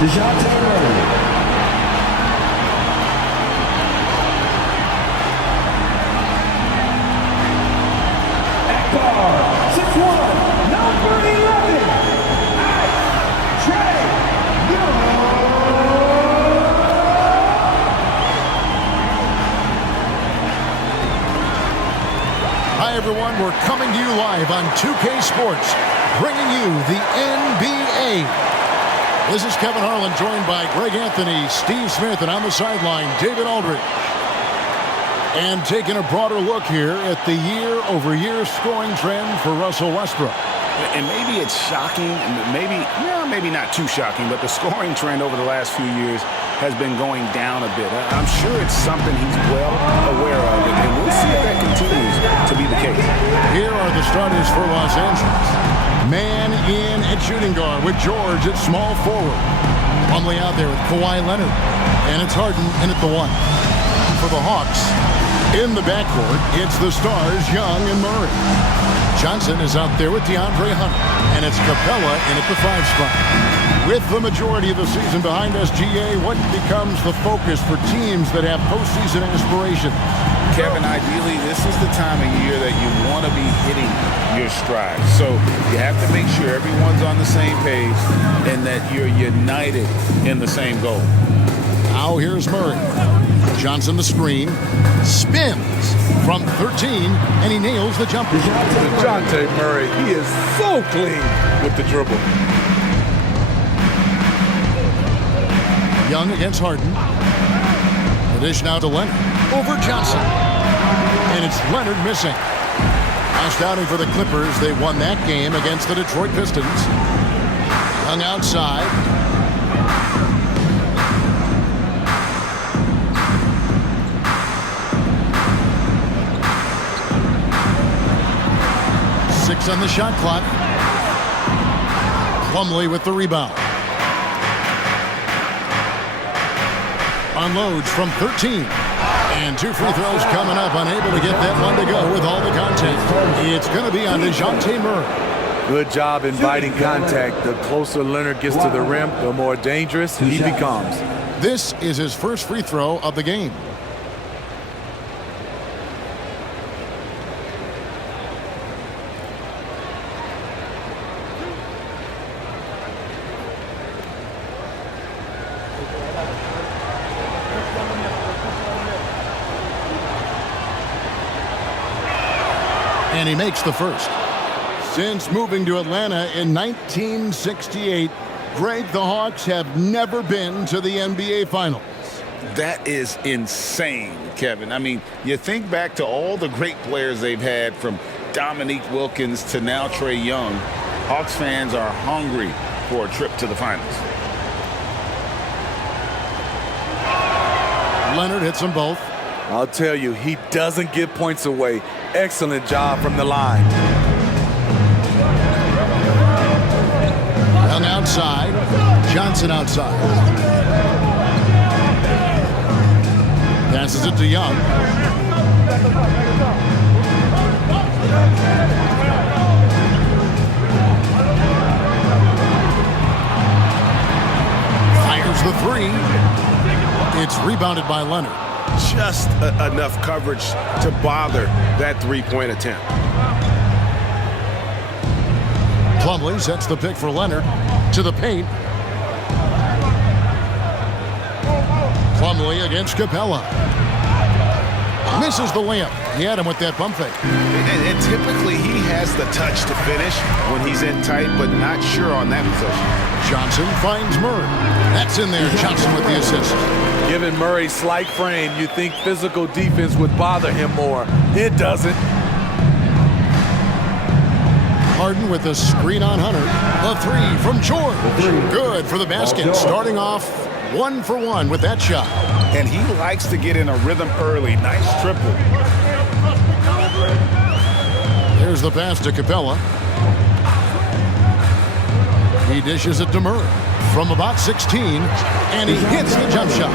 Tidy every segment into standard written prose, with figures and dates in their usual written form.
Hi everyone, we're coming to you live on 2K Sports, bringing you the NBA. This is Kevin Harlan, joined by Greg Anthony, Steve Smith, and on the sideline, David Aldridge. And taking a broader look here at the year-over-year scoring trend for Russell Westbrook. And maybe it's shocking, maybe not too shocking, but the scoring trend over the last few years has been going down a bit. I'm sure it's something he's well aware of, and we'll see if that continues to be the case. Here are the starters for Los Angeles. Man in at shooting guard with George at small forward. Plumlee out there with Kawhi Leonard. And it's Harden in at the 1. For the Hawks, in the backcourt, it's the stars Young and Murray. Johnson is out there with DeAndre Hunter. And it's Capella in at the 5 spot. With the majority of the season behind us, GA, what becomes the focus for teams that have postseason aspirations? Kevin, ideally, this is the time of year that you want to be hitting your stride. So you have to make sure everyone's on the same page and that you're united in the same goal. Now here's Murray. Johnson the screen. Spins from 13, and he nails the jumper. DeJounte Murray, he is so clean with the dribble. Young against Harden. The dish now to Leonard. Over Johnson. And it's Leonard missing. Last outing for the Clippers. They won that game against the Detroit Pistons. Young outside. Six on the shot clock. Plumlee with the rebound. Unloads from 13. And 2 free throws coming up. Unable to get that one to go with all the contact. It's going to be on DeJounte Murray. Good job inviting contact. The closer Leonard gets to the rim, the more dangerous he becomes. This is his first free throw of the game. And he makes the first. Since moving to Atlanta in 1968, Greg, the Hawks have never been to the NBA Finals. That is insane, Kevin. I mean, you think back to all the great players they've had, from Dominique Wilkins to now Trae Young. Hawks fans are hungry for a trip to the finals. Leonard hits them both. I'll tell you, he doesn't give points away. Excellent job from the line. Young outside. Johnson outside. Passes it to Young. Fires the 3. It's rebounded by Leonard. Just enough coverage to bother that three-point attempt. Plumlee sets the pick for Leonard to the paint. Plumlee against Capella. Misses the layup. He had him with that bump fake. And typically he has the touch to finish when he's in tight, but not sure on that possession. Johnson finds Murray. That's in there. Johnson with the assist. Given Murray's slight frame, you think physical defense would bother him more. It doesn't. Harden with a screen on Hunter. The 3 from George. Good for the basket. Starting off 1 for 1 with that shot. And he likes to get in a rhythm early. Nice triple. There's the pass to Capella. He dishes it to Murray from about 16, and he hits the jump shot.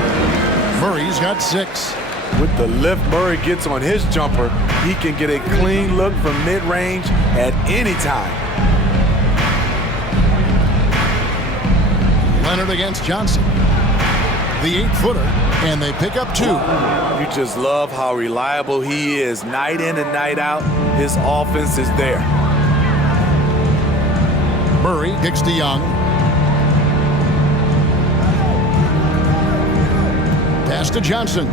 Murray's got 6. With the lift Murray gets on his jumper, he can get a clean look from mid-range at any time. Leonard against Johnson. The 8-footer, and they pick up 2. You just love how reliable he is. Night in and night out, his offense is there. Murray kicks to Young. Pass to Johnson.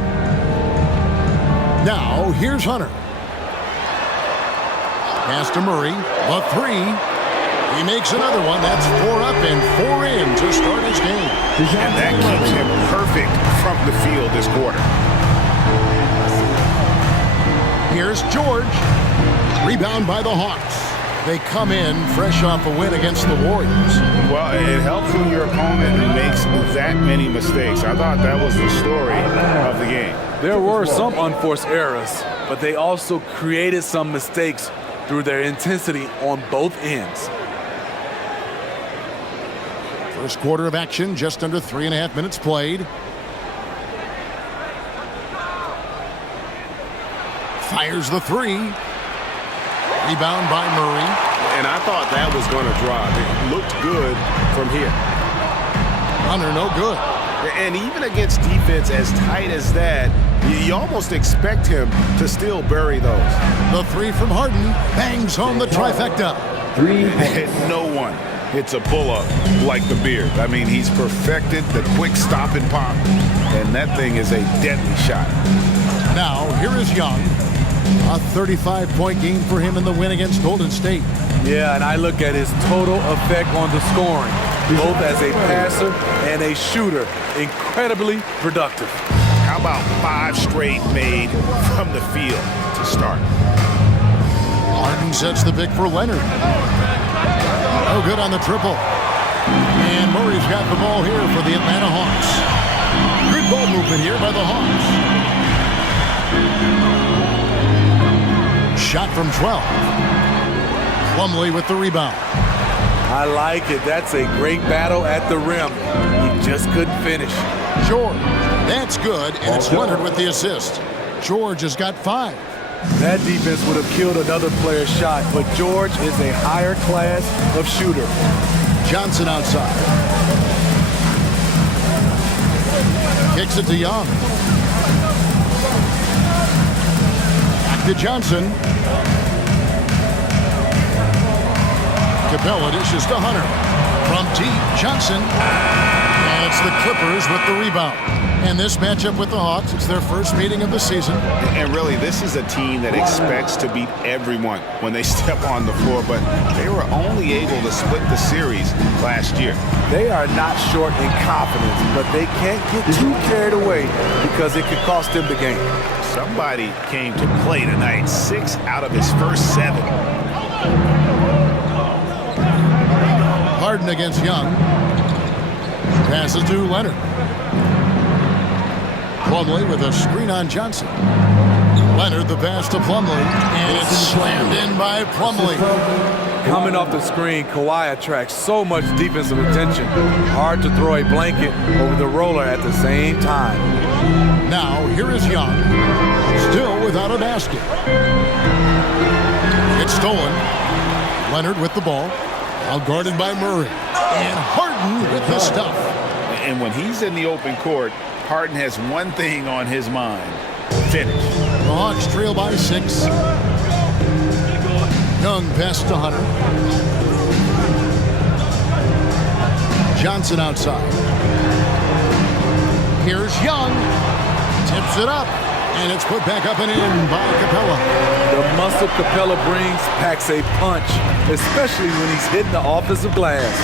Now, here's Hunter. Pass to Murray. The 3. He makes another one. That's 4 up and 4 in to start his game. And that keeps him perfect from the field this quarter. Here's George. Rebound by the Hawks. They come in fresh off a win against the Warriors. Well, it helps when your opponent makes that many mistakes. I thought that was the story of the game. There were some unforced errors, but they also created some mistakes through their intensity on both ends. First quarter of action, just under 3.5 minutes played. Fires the 3. Rebound by Murray. And I thought that was going to drop. It looked good from here. Hunter, no good. And even against defense as tight as that, you almost expect him to still bury those. The 3 from Harden bangs home the trifecta. 3. No one hits a pull-up like the Beard. I mean, he's perfected the quick stop and pop, and that thing is a deadly shot. Now, here is Young. A 35-point game for him in the win against Golden State. Yeah, and I look at his total effect on the scoring, both as a passer and a shooter. Incredibly productive. How about 5 straight made from the field to start? Harden sets the pick for Leonard. No good on the triple. And Murray's got the ball here for the Atlanta Hawks. Good ball movement here by the Hawks. Shot from 12. Plumlee with the rebound. I like it. That's a great battle at the rim. He just couldn't finish. George. That's good, and it's Leonard with the assist. George has got 5. That defense would have killed another player's shot, but George is a higher class of shooter. Johnson outside. Kicks it to Young. Back to Johnson. Capella dishes to Hunter. From deep, Johnson. And it's the Clippers with the rebound. And this matchup with the Hawks, it's their first meeting of the season. And really, this is a team that expects to beat everyone when they step on the floor, but they were only able to split the series last year. They are not short in confidence, but they can't get too carried away because it could cost them the game. Somebody came to play tonight. 6 out of his first 7. Harden against Young. Passes to Leonard. Plumlee with a screen on Johnson. Leonard the pass to Plumlee, and it's slammed in by Plumlee. Coming off the screen, Kawhi attracts so much defensive attention. Hard to throw a blanket over the roller at the same time. Now, here is Young, still without a basket. It's stolen. Leonard with the ball, out guarded by Murray. And Harden with the stuff. And when he's in the open court, Harden has one thing on his mind: finish. The Hawks trail by 6. Young pass to Hunter. Johnson outside. Here's Young. Tips it up. And it's put back up and in by Capella. The muscle Capella brings packs a punch, especially when he's hitting the offensive glass.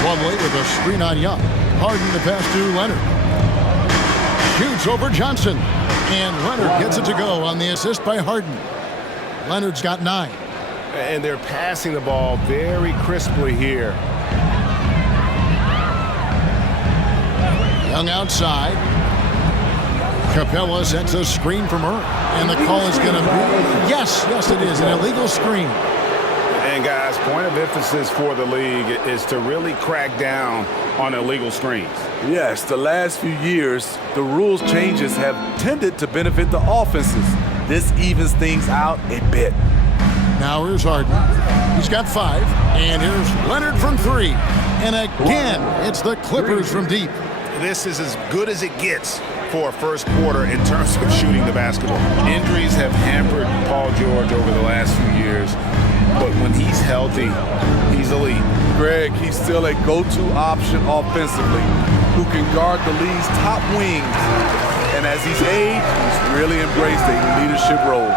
Plumlee with a screen on Young. Harden the pass to Leonard. Shoots over Johnson. And Leonard gets it to go on the assist by Harden. Leonard's got 9. And they're passing the ball very crisply here. Young outside. Capella sets a screen from her. And the call is going to be, yes, it is, an illegal screen. And guys, point of emphasis for the league is to really crack down on illegal screens. Yes, the last few years, the rules changes have tended to benefit the offenses. This evens things out a bit. Now here's Harden. He's got 5. And here's Leonard from 3. And again, it's the Clippers from deep. This is as good as it gets for a first quarter in terms of shooting the basketball. Injuries have hampered Paul George over the last few years, but when he's healthy, he's elite. Greg, he's still a go-to option offensively who can guard the league's top wings. And as he's aged, he's really embraced a leadership role.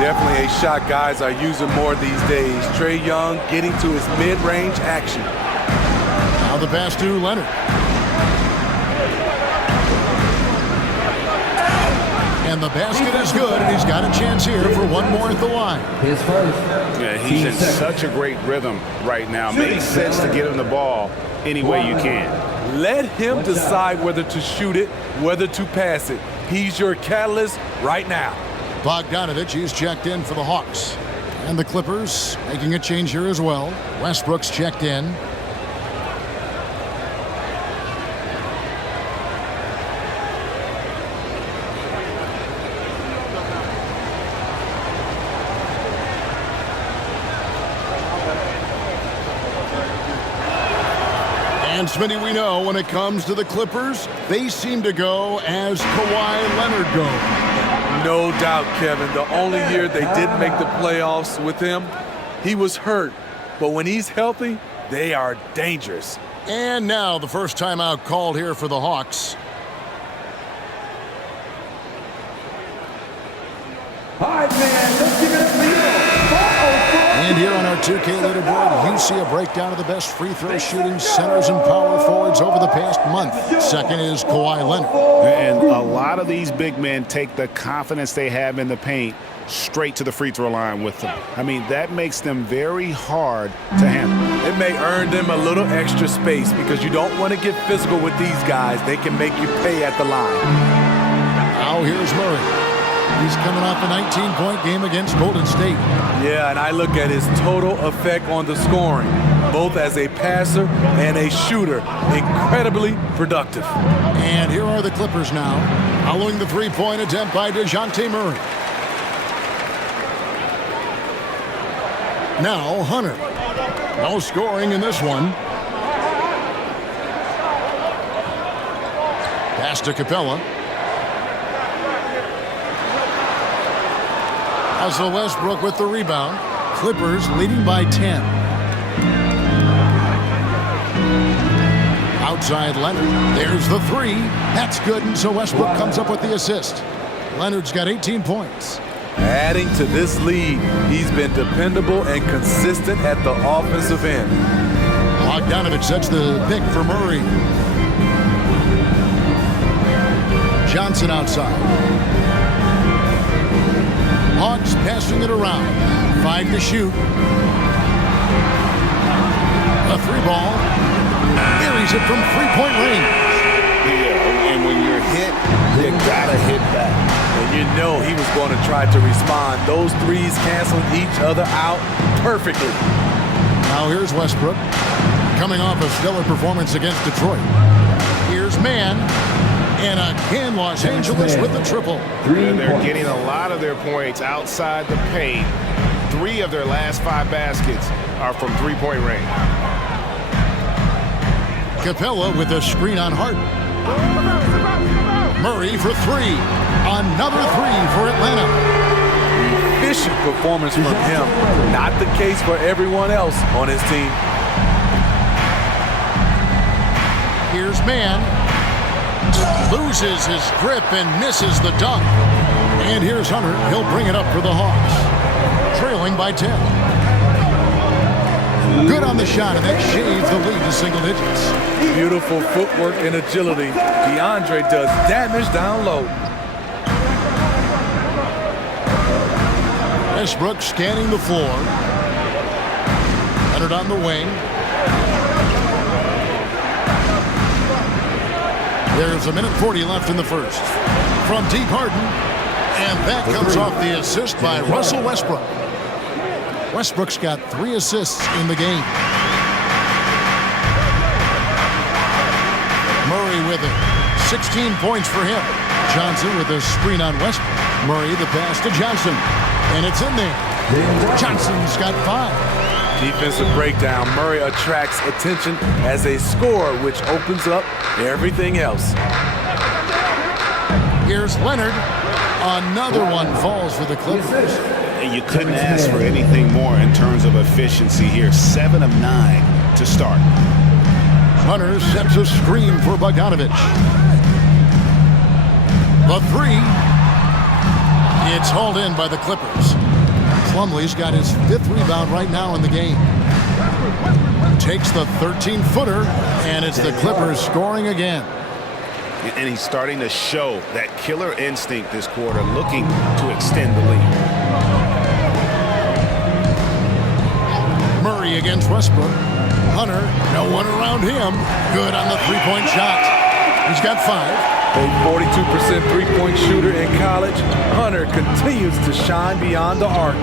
Definitely a shot guys are using more these days. Trae Young getting to his mid-range action. Now the pass to Leonard. And the basket is good, and he's got a chance here for one more at the line. His first. Yeah, he's in such a great rhythm right now. Makes sense to get him the ball any way you can. Let him decide whether to shoot it, whether to pass it. He's your catalyst right now. Bogdanovich, he's checked in for the Hawks. And the Clippers making a change here as well. Westbrook's checked in. And Smitty, we know when it comes to the Clippers, they seem to go as Kawhi Leonard goes. No doubt, Kevin. The only year they didn't make the playoffs with him, he was hurt. But when he's healthy, they are dangerous. And now the first timeout called here for the Hawks. All right, man, let's give it up for you. And here on our 2K leaderboard, you see a breakdown of the best free throw shooting centers and power forwards over the past month. Second is Kawhi Leonard. And a lot of these big men take the confidence they have in the paint straight to the free throw line with them. I mean, that makes them very hard to handle. It may earn them a little extra space because you don't want to get physical with these guys. They can make you pay at the line. Now here's Murray. He's coming off a 19-point game against Golden State. Yeah, and I look at his total effect on the scoring, both as a passer and a shooter. Incredibly productive. And here are the Clippers now, following the three-point attempt by DeJounte Murray. Now Hunter. No scoring in this one. Pass to Capella. Russell Westbrook with the rebound. Clippers leading by 10. Outside Leonard. There's the three. That's good, and so Westbrook comes up with the assist. Leonard's got 18 points. Adding to this lead, he's been dependable and consistent at the offensive end. Bogdanovich sets the pick for Murray. Johnson outside. Hawks passing it around. 5 to shoot. A three ball. Buries it from three-point range. Yeah, and when you're hit, you gotta hit back. And you know he was going to try to respond. Those threes canceled each other out perfectly. Now here's Westbrook. Coming off a stellar performance against Detroit. Here's Mann. And again, Los Angeles with the triple. And they're getting a lot of their points outside the paint. 3 of their last 5 baskets are from three-point range. Capella with a screen on Harden. Murray for 3. Another 3 for Atlanta. Efficient performance from him. Not the case for everyone else on his team. Here's Mann. Loses his grip and misses the dunk. And here's Hunter. He'll bring it up for the Hawks. Trailing by 10. Good on the shot, and that shaves the lead to single digits. Beautiful footwork and agility. DeAndre does damage down low. Westbrook scanning the floor. Leonard on the wing. There's 1:40 left in the first. From deep, Harden. And that comes off the assist by Russell Westbrook. Westbrook's got 3 assists in the game. Murray with it. 16 points for him. Johnson with a screen on Westbrook. Murray the pass to Johnson. And it's in there. Johnson's got 5. Defensive breakdown. Murray attracts attention as a scorer, which opens up everything else. Here's Leonard. Another one falls for the Clippers. And you couldn't ask for anything more in terms of efficiency here. 7 of 9 to start. Hunter sets a screen for Bogdanovich. The three. It's hauled in by the Clippers. Plumlee's got his 5th rebound right now in the game. Takes the 13-footer, and it's the Clippers scoring again. And he's starting to show that killer instinct this quarter, looking to extend the lead. Murray against Westbrook. Hunter, no one around him. Good on the three-point shot. He's got 5. A 42% three-point shooter in college, Hunter continues to shine beyond the arc.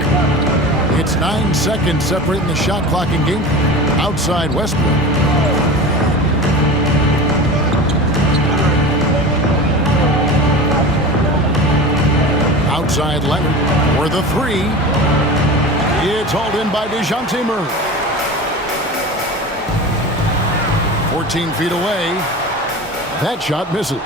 It's 9 seconds separating the shot clock in game. Outside Westbrook. Outside Leonard for the three. It's hauled in by DeJounte Murray. 14 feet away. That shot misses.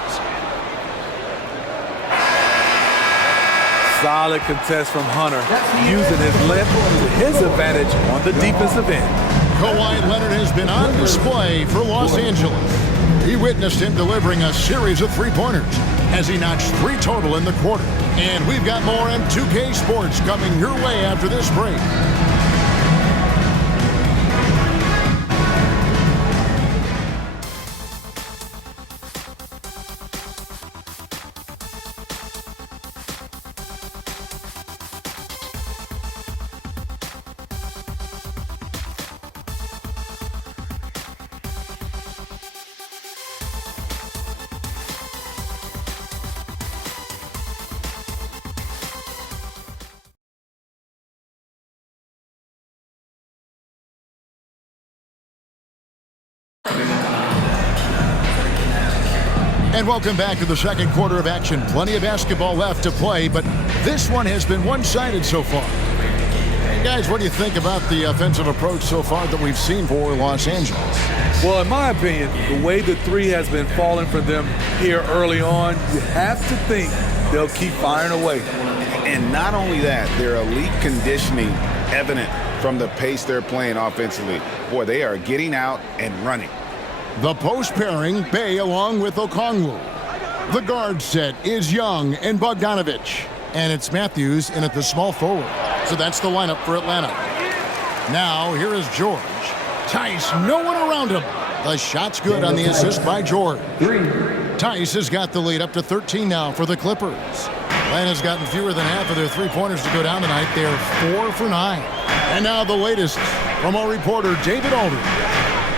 Solid contest from Hunter, using his length to his advantage on the defensive end. Kawhi Leonard has been on display for Los Angeles. He witnessed him delivering a series of three-pointers as he notched 3 total in the quarter. And we've got more M2K Sports coming your way after this break. And welcome back to the second quarter of action. Plenty of basketball left to play, but this one has been one-sided so far. Guys, what do you think about the offensive approach so far that we've seen for Los Angeles? Well, in my opinion, the way the three has been falling for them here early on, you have to think they'll keep firing away. And not only that, their elite conditioning evident from the pace they're playing offensively. Boy, they are getting out and running. The post pairing, Bay along with Okongwu. The guard set is Young and Bogdanovich. And it's Matthews in at the small forward. So that's the lineup for Atlanta. Now, here is George. Tice, no one around him. The shot's good on the assist by George. Tice has got the lead up to 13 now for the Clippers. Atlanta's gotten fewer than half of their three-pointers to go down tonight. They're 4 for 9. And now the latest from our reporter, David Aldridge.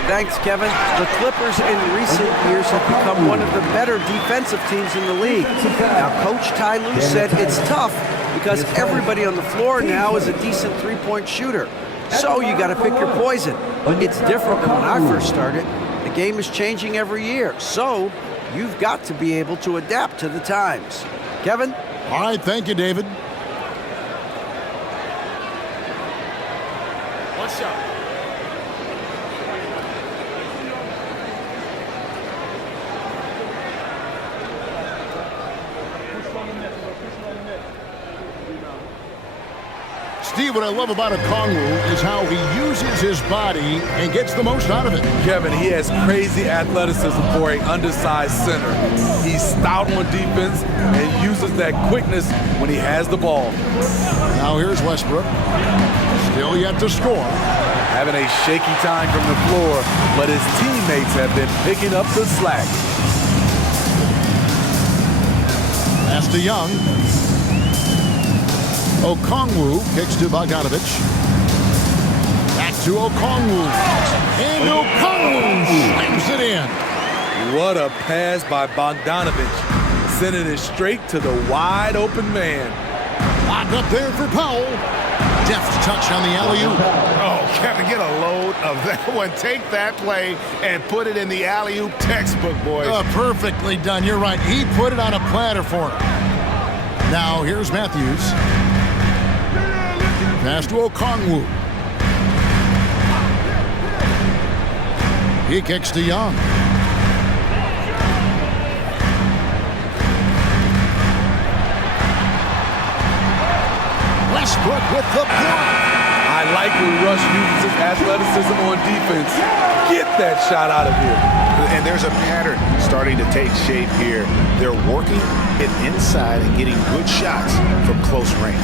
Thanks, Kevin. The Clippers in recent years have become one of the better defensive teams in the league. Now, Coach Ty Lue said it's tough because everybody on the floor now is a decent three-point shooter. So you got to pick your poison. It's different than when I first started. The game is changing every year. So you've got to be able to adapt to the times. Kevin? All right, thank you, David. What's up? Steve, what I love about Okongwu is how he uses his body and gets the most out of it. Kevin, he has crazy athleticism for an undersized center. He's stout on defense and uses that quickness when he has the ball. Now here's Westbrook. Still yet to score. Having a shaky time from the floor, but his teammates have been picking up the slack. Pass to Young. Okongwu kicks to Bogdanovich. Back to Okongwu. And Okongwu slams it in. What a pass by Bogdanovich, sending it straight to the wide open man. Locked up there for Powell. Deft touch on the alley-oop. Oh, Kevin, get a load of that one. Take that play and put it in the alley-oop textbook, boys. Perfectly done. You're right. He put it on a platter for him. Now here's Matthews. Pass to Okongwu. He kicks to Young. Westbrook with the block. I like when Russ uses his athleticism on defense. Get that shot out of here. And there's a pattern starting to take shape here. They're working it inside and getting good shots from close range.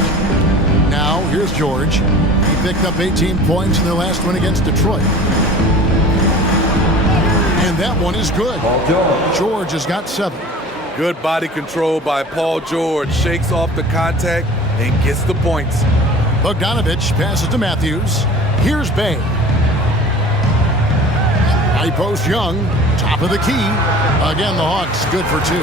Now, here's George. He picked up 18 points in their last win against Detroit. And that one is good. George has got 7. Good body control by Paul George. Shakes off the contact and gets the points. Bogdanovich passes to Matthews. Here's Bay. High post Young. Top of the key. Again, the Hawks good for 2.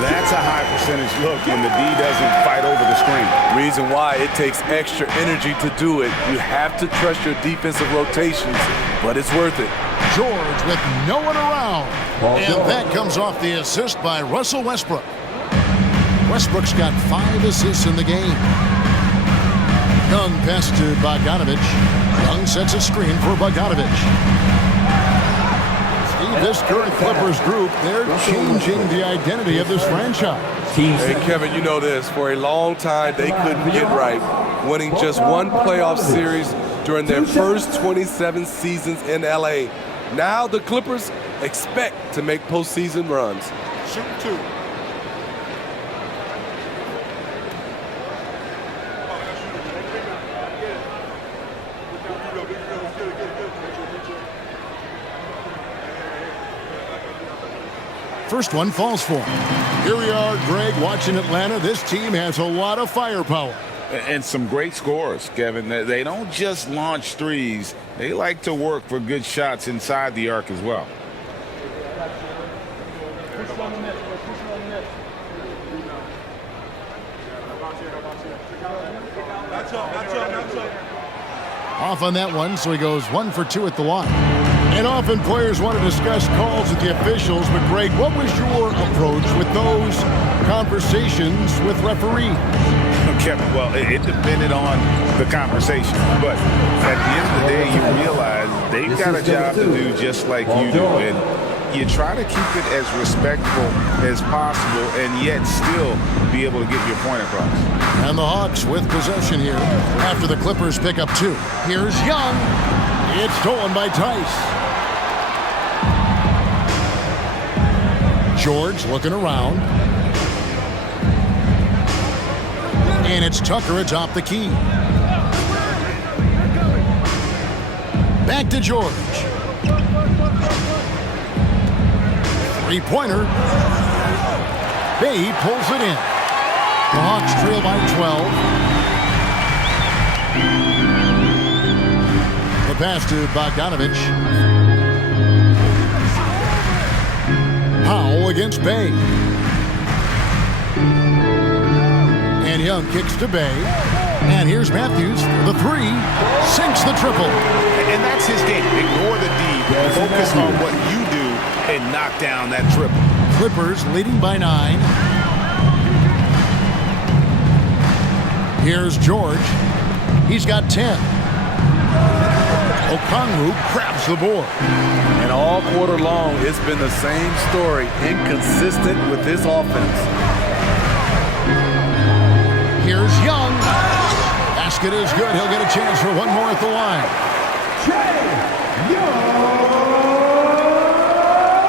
That's a high percentage look when the D doesn't fight over the screen. Reason why it takes extra energy to do it. You have to trust your defensive rotations, but it's worth it. George with no one around. And that comes off the assist by Russell Westbrook. Westbrook's got 5 assists in the game. Young pass to Bogdanovich. Young sets a screen for Bogdanovich. This current Clippers group, they're changing the identity of this franchise. Hey, Kevin, you know this. For a long time, they couldn't get right, winning just one playoff series during their first 27 seasons in L.A. Now the Clippers expect to make postseason runs. Shoot 2. First one falls for him. Here we are, Greg, watching Atlanta. This team has a lot of firepower. And some great scores, Kevin. They don't just launch threes. They like to work for good shots inside the arc as well. Off on that one, so he goes 1 for 2 at the line. And often players want to discuss calls with the officials, but Greg, what was your approach with those conversations with referees? Kevin, well, it depended on the conversation. But at the end of the day, you realize they've got a job to do just like you do. And you try to keep it as respectful as possible and yet still be able to get your point across. And the Hawks with possession here after the Clippers pick up 2. Here's Young. It's stolen by Tice. George looking around. And it's Tucker atop the key. Back to George. 3-pointer. Bay pulls it in. The Hawks trail by 12. The pass to Bogdanovich. Powell against Bay. And Young kicks to Bay. And here's Matthews for the 3. Sinks the triple. And that's his game. Ignore the D. Focus on what you do and knock down that triple. Clippers leading by 9. Here's George. He's got 10. Okongwu grabs the board. And all quarter long, it's been the same story, inconsistent with his offense. Here's Young. Basket is good. He'll get a chance for one more at the line.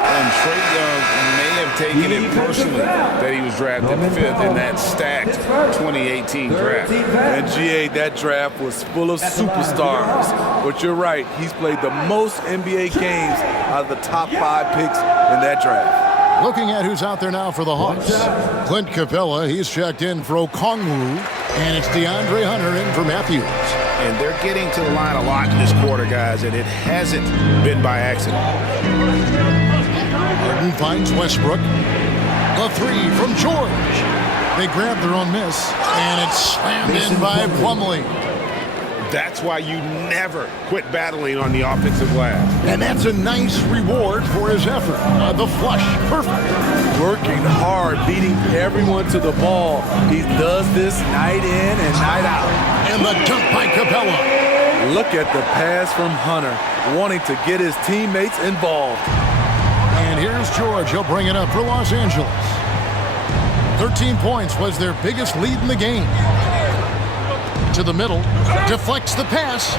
And Trae Young may have taken it personally that he was drafted 5th in that stacked 2018 draft. And GA, that draft was full of superstars. But you're right, he's played the most NBA games out of the top 5 picks in that draft. Looking at who's out there now for the Hawks. Clint Capella, he's checked in for Okongwu. And it's DeAndre Hunter in for Matthews. And they're getting to the line a lot in this quarter, guys, and it hasn't been by accident. Harden finds Westbrook. The 3 from George. They grab their own miss, and it's slammed in by Plumlee. That's why you never quit battling on the offensive glass. And that's a nice reward for his effort. The flush, perfect. Working hard, beating everyone to the ball. He does this night in and night out. And the dunk by Capella. Look at the pass from Hunter, wanting to get his teammates involved. And here's George. He'll bring it up for Los Angeles. 13 points was their biggest lead in the game. To the middle, deflects the pass.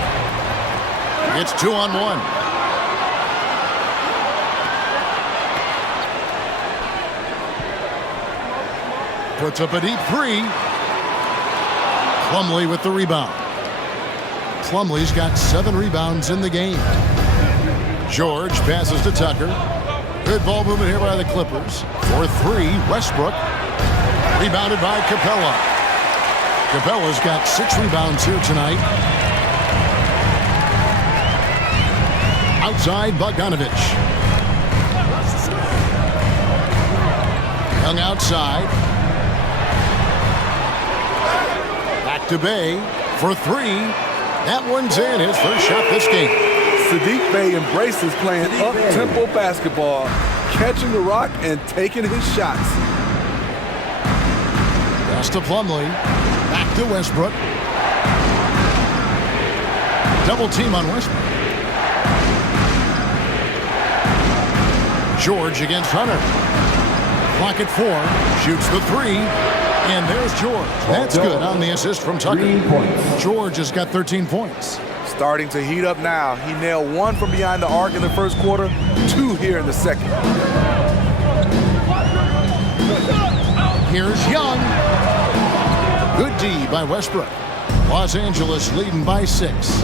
It's 2-on-1. Puts up a deep three. Plumlee with the rebound. Plumlee's got 7 rebounds in the game. George passes to Tucker. Good ball movement here by the Clippers. For 3, Westbrook. Rebounded by Capella. Capella's got 6 rebounds here tonight. Outside, Bogdanovich. Young outside. Back to Bey for 3. That one's in. His first shot this game. Saddiq Bey embraces playing up-tempo basketball, catching the rock and taking his shots. Pass to Plumlee. Back to Westbrook. Double team on Westbrook. George against Hunter. Clock at 4. Shoots the 3. And there's George. That's good on the assist from Tucker. George has got 13 points. Starting to heat up now. He nailed 1 from behind the arc in the first quarter, 2 here in the second. Here's Young. Good D by Westbrook. Los Angeles leading by 6.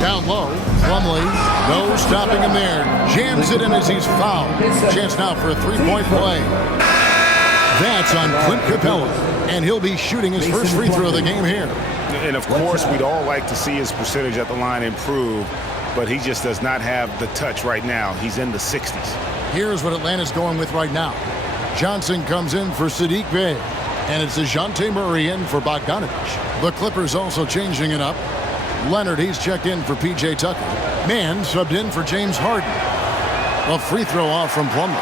Down low, Plumlee, no stopping him there. Jams it in as he's fouled. Chance now for a 3-point play. That's on Clint Capella, and he'll be shooting his first free throw of the game here. And of course, we'd all like to see his percentage at the line improve, but he just does not have the touch right now. He's in the 60s. Here's what Atlanta's going with right now. Johnson comes in for Saddiq Bey, and it's DeJounte Murray in for Bogdanovich. The Clippers also changing it up. Leonard, he's checked in for P.J. Tucker. Mann subbed in for James Harden. A free throw off from Plumlee.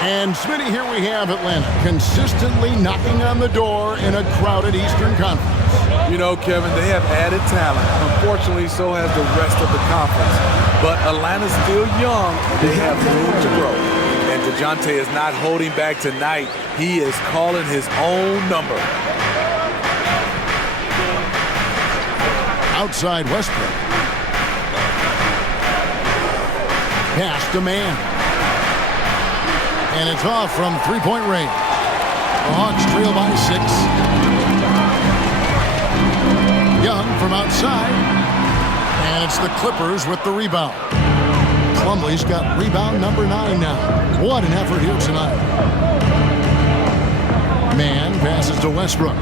And Smitty, here we have Atlanta consistently knocking on the door in a crowded Eastern Conference. You know, Kevin, they have added talent. Unfortunately, so has the rest of the conference. But Atlanta's still young. They have room to grow. And DeJounte is not holding back tonight. He is calling his own number. Outside Westbrook. Pass to Mann. And it's off from 3-point range. The Hawks trail by 6. Young from outside. And it's the Clippers with the rebound. Plumlee's got rebound number 9 now. What an effort here tonight. Mann passes to Westbrook.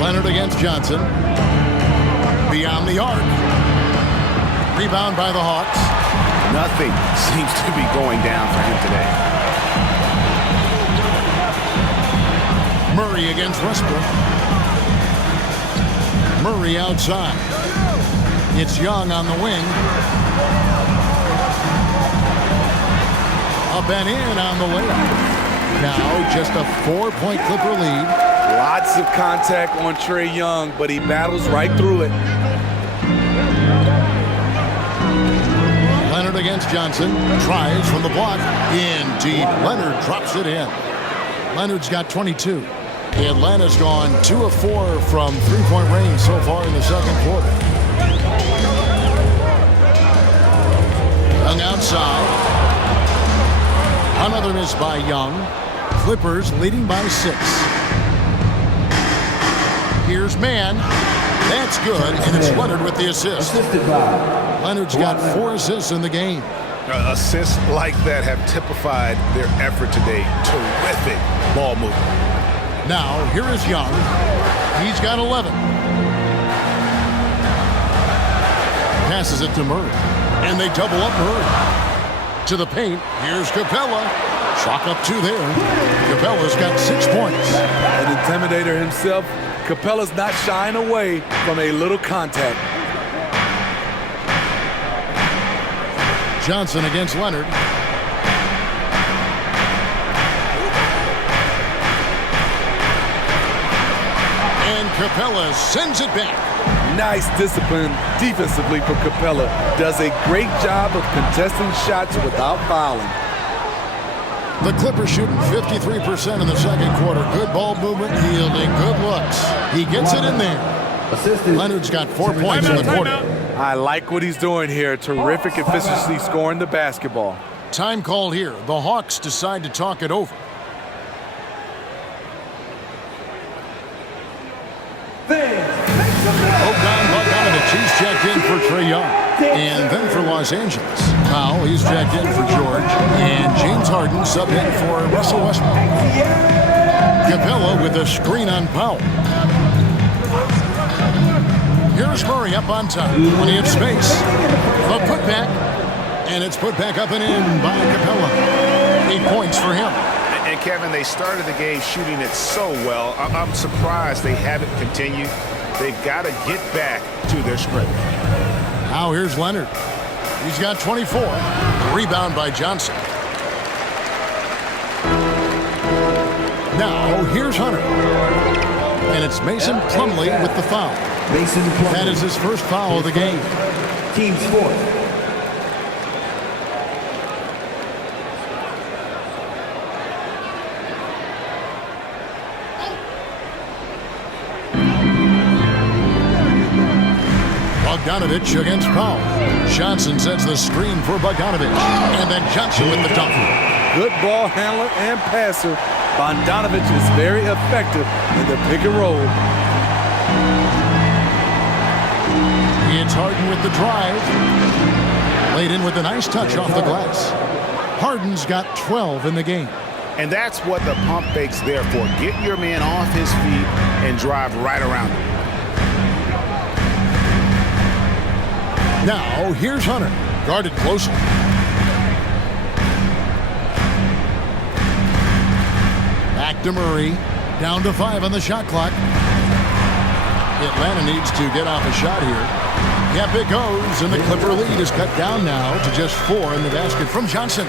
Leonard against Johnson. Beyond the arc. Rebound by the Hawks. Nothing seems to be going down for him today. Murray against Westbrook. Murray outside. It's Young on the wing. Up and in on the layup. Now just a 4-point Clipper lead. Lots of contact on Trae Young, but he battles right through it. Leonard against Johnson. Tries from the block. In deep. Leonard drops it in. Leonard's got 22. Atlanta's gone 2 of 4 from 3-point range so far in the second quarter. Young outside. Another miss by Young. Clippers leading by 6. Here's Mann. That's good, and it's Leonard with the assist. Leonard's got 4 assists in the game. Assists like that have typified their effort today. Terrific ball movement. Now, here is Young. He's got 11. Passes it to Murray. And they double up Murray. To the paint. Here's Capella. Chalk up 2 there. Capella's got 6 points. An intimidator himself. Capella's not shying away from a little contact. Johnson against Leonard. And Capella sends it back. Nice discipline defensively for Capella. Does a great job of contesting shots without fouling. The Clippers shooting 53% in the second quarter. Good ball movement, yielding good looks. He gets it in there. Leonard's got 4 points in the quarter. I like what he's doing here. Terrific efficiency scoring the basketball. Time called here. The Hawks decide to talk it over. Bogdanovich, he's checked in for Trae Young. And then for Los Angeles, Powell, he's checked in for George. And James Harden subbed in for Russell Westbrook. Capella with a screen on Powell. Here's Murray up on top. Plenty of space. A putback. And it's put back up and in by Capella. 8 points for him. And Kevin, they started the game shooting it so well. I'm surprised they haven't continued. They've got to get back to their script. Now here's Leonard. He's got 24. Rebound by Johnson. Now here's Hunter. And it's Mason Plumlee with the foul. That is his first foul of the game. Team sport. Bogdanovich against Powell. Johnson sets the screen for Bogdanovich. And then Johnson with the dunk. Good ball handler and passer. Bogdanovich is very effective in the pick and roll. It's Harden with the drive. Laid in with a nice touch off the glass. Harden's got 12 in the game. And that's what the pump fake's there for. Get your man off his feet and drive right around him. Now, here's Hunter, guarded closely. Back to Murray, down to 5 on the shot clock. Atlanta needs to get off a shot here. Yep, it goes, and the Clipper lead is cut down now to just 4 in the basket from Johnson.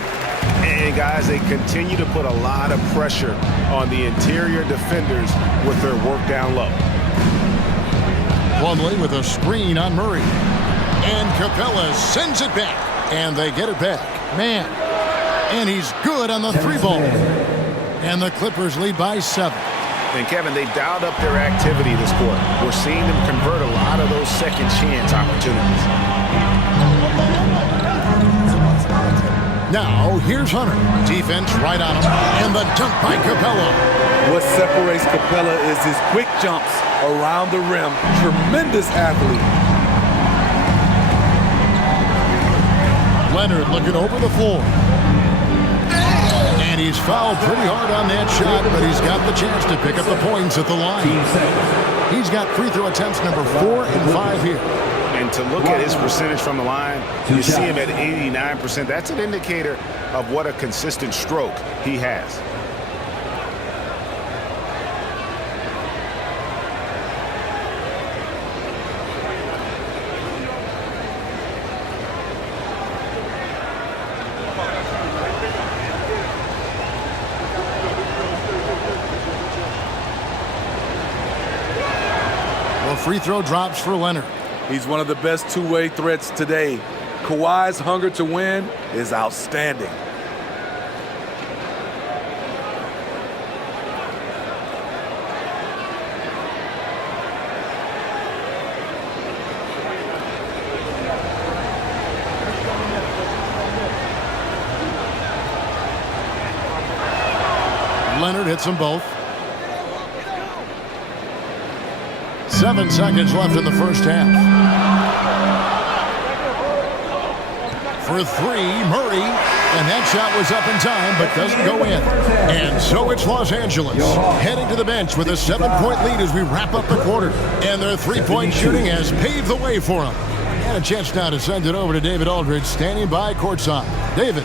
And guys, they continue to put a lot of pressure on the interior defenders with their work down low. Plumlee with a screen on Murray. And Capella sends it back. And they get it back. Man. And he's good on the 3-ball. And the Clippers lead by 7. And Kevin, they dialed up their activity this quarter. We're seeing them convert a lot of those second chance opportunities. Now, here's Hunter. Defense right on him. And the dunk by Capella. What separates Capella is his quick jumps around the rim. Tremendous athlete. Leonard looking over the floor. And he's fouled pretty hard on that shot, but he's got the chance to pick up the points at the line. He's got free throw attempts number 4 and 5 here. And to look at his percentage from the line, you see him at 89%. That's an indicator of what a consistent stroke he has. Free throw drops for Leonard. He's one of the best two-way threats today. Kawhi's hunger to win is outstanding. Leonard hits them both. 7 seconds left in the first half. For 3, Murray. And that shot was up in time, but doesn't go in. And so it's Los Angeles heading to the bench with a 7-point lead as we wrap up the quarter. And their 3-point shooting has paved the way for them. And a chance now to send it over to David Aldridge, standing by courtside. David.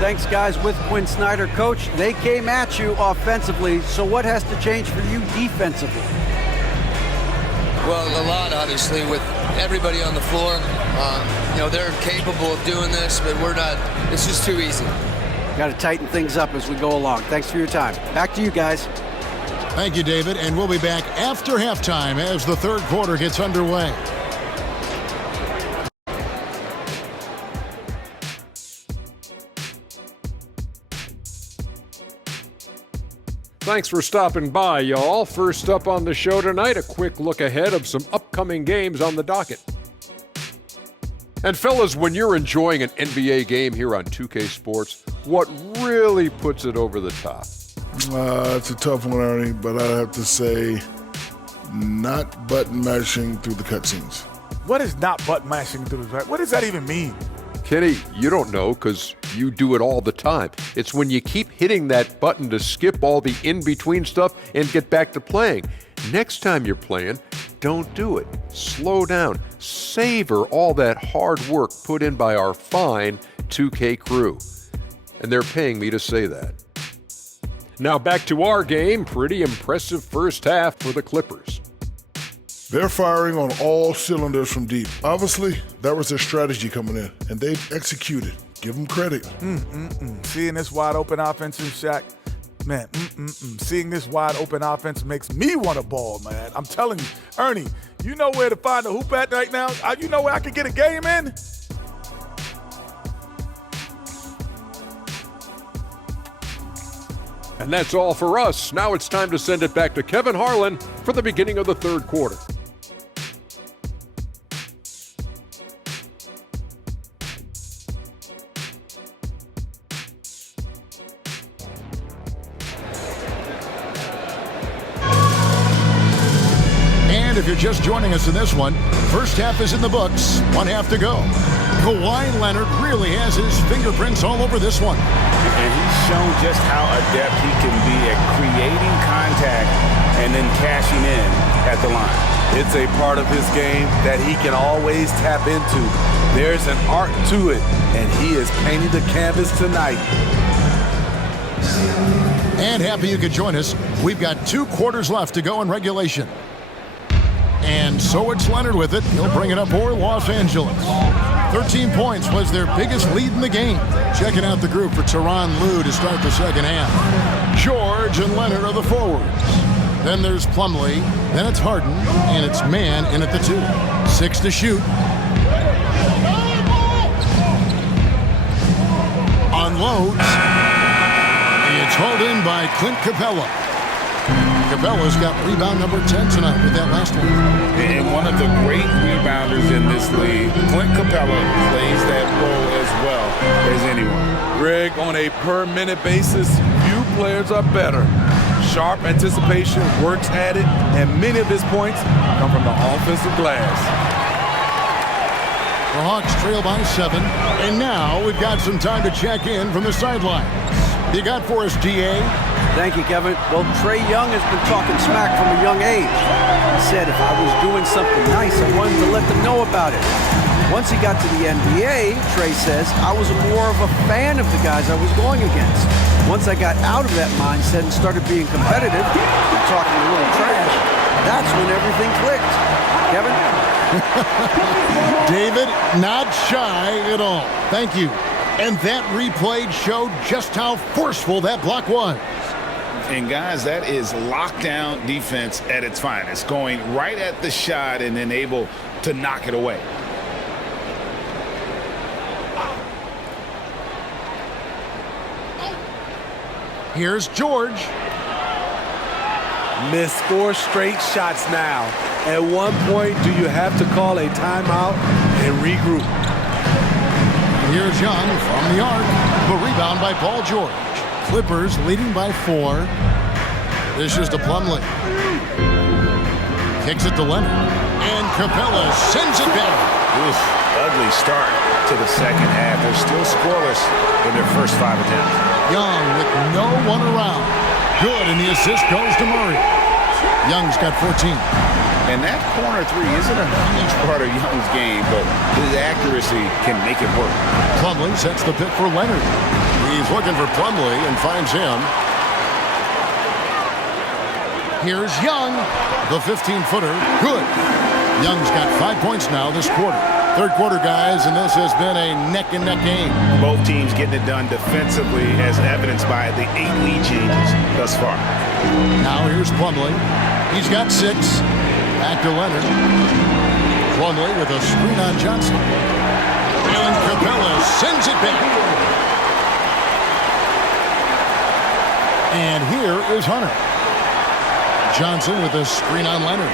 Thanks, guys. With Quinn Snyder, Coach, they came at you offensively. So what has to change for you defensively? Well, a lot, obviously, with everybody on the floor. They're capable of doing this, but we're not. It's just too easy. Got to tighten things up as we go along. Thanks for your time. Back to you guys. Thank you, David, and we'll be back after halftime as the third quarter gets underway. Thanks for stopping by, y'all. First up on the show tonight, a quick look ahead of some upcoming games on the docket. And fellas, when you're enjoying an NBA game here on 2K Sports, what really puts it over the top? It's a tough one, Ernie, but I have to say not button mashing through the cutscenes. What is not button mashing through the? What does that even mean? Kenny, you don't know because you do it all the time. It's when you keep hitting that button to skip all the in-between stuff and get back to playing. Next time you're playing, don't do it. Slow down. Savor all that hard work put in by our fine 2K crew. And they're paying me to say that. Now back to our game. Pretty impressive first half for the Clippers. They're firing on all cylinders from deep. Obviously, that was their strategy coming in, and they executed. Give them credit. Seeing this wide open offense in Shaq, man, seeing this wide open offense makes me want to ball, man. I'm telling you, Ernie, you know where to find a hoop at right now? You know where I can get a game in? And that's all for us. Now it's time to send it back to Kevin Harlan for the beginning of the third quarter. And if you're just joining us in this one, first half is in the books, one half to go. Kawhi Leonard really has his fingerprints all over this one. And he's shown just how adept he can be at creating contact and then cashing in at the line. It's a part of his game that he can always tap into. There's an art to it, and he is painting the canvas tonight. And happy you could join us. We've got 2 quarters left to go in regulation. And so it's Leonard with it. He'll bring it up for Los Angeles. 13 points was their biggest lead in the game. Checking out the group for Tyronn Lue to start the second half. George and Leonard are the forwards. Then there's Plumlee. Then it's Harden. And it's Mann in at the 2. 6 to shoot. Unloads. It's hauled in by Clint Capella. Capella's got rebound number 10 tonight with that last one. And one of the great rebounders in this league, Clint Capella, plays that role as well as anyone. Greg, on a per-minute basis, few players are better. Sharp anticipation, works at it, and many of his points come from the offensive glass. The Hawks trail by 7, and now we've got some time to check in from the sidelines. You got for us, DA? Thank you, Kevin. Well, Trae Young has been talking smack from a young age. He said if I was doing something nice, I wanted to let them know about it. Once he got to the NBA, Trae says, I was more of a fan of the guys I was going against. Once I got out of that mindset and started being competitive and talking a little trash, that's when everything clicked. Kevin? David, not shy at all. Thank you. And that replay showed just how forceful that block was. And guys, that is lockdown defense at its finest, going right at the shot and then able to knock it away. Here's George. Missed 4 straight shots now. At one point, do you have to call a timeout and regroup? Here's Young from the arc. The rebound by Paul George. Clippers leading by 4. This is to Plumlee. Kicks it to Leonard. And Capella sends it back. Oof, ugly start to the second half. They're still scoreless in their first 5 attempts. Young with no one around. Good, and the assist goes to Murray. Young's got 14. And that corner 3 isn't a huge part of Young's game, but his accuracy can make it work. Plumlee sets the pick for Leonard. He's looking for Plumlee and finds him. Here's Young, the 15-footer. Good. Young's got 5 points now this quarter. Third quarter, guys, and this has been a neck-and-neck game. Both teams getting it done defensively, as evidenced by the 8 lead changes thus far. Now here's Plumlee. He's got 6. Back to Leonard. Plumlee with a screen on Johnson. And Capella sends it back. And here is Hunter. Johnson with a screen on Leonard.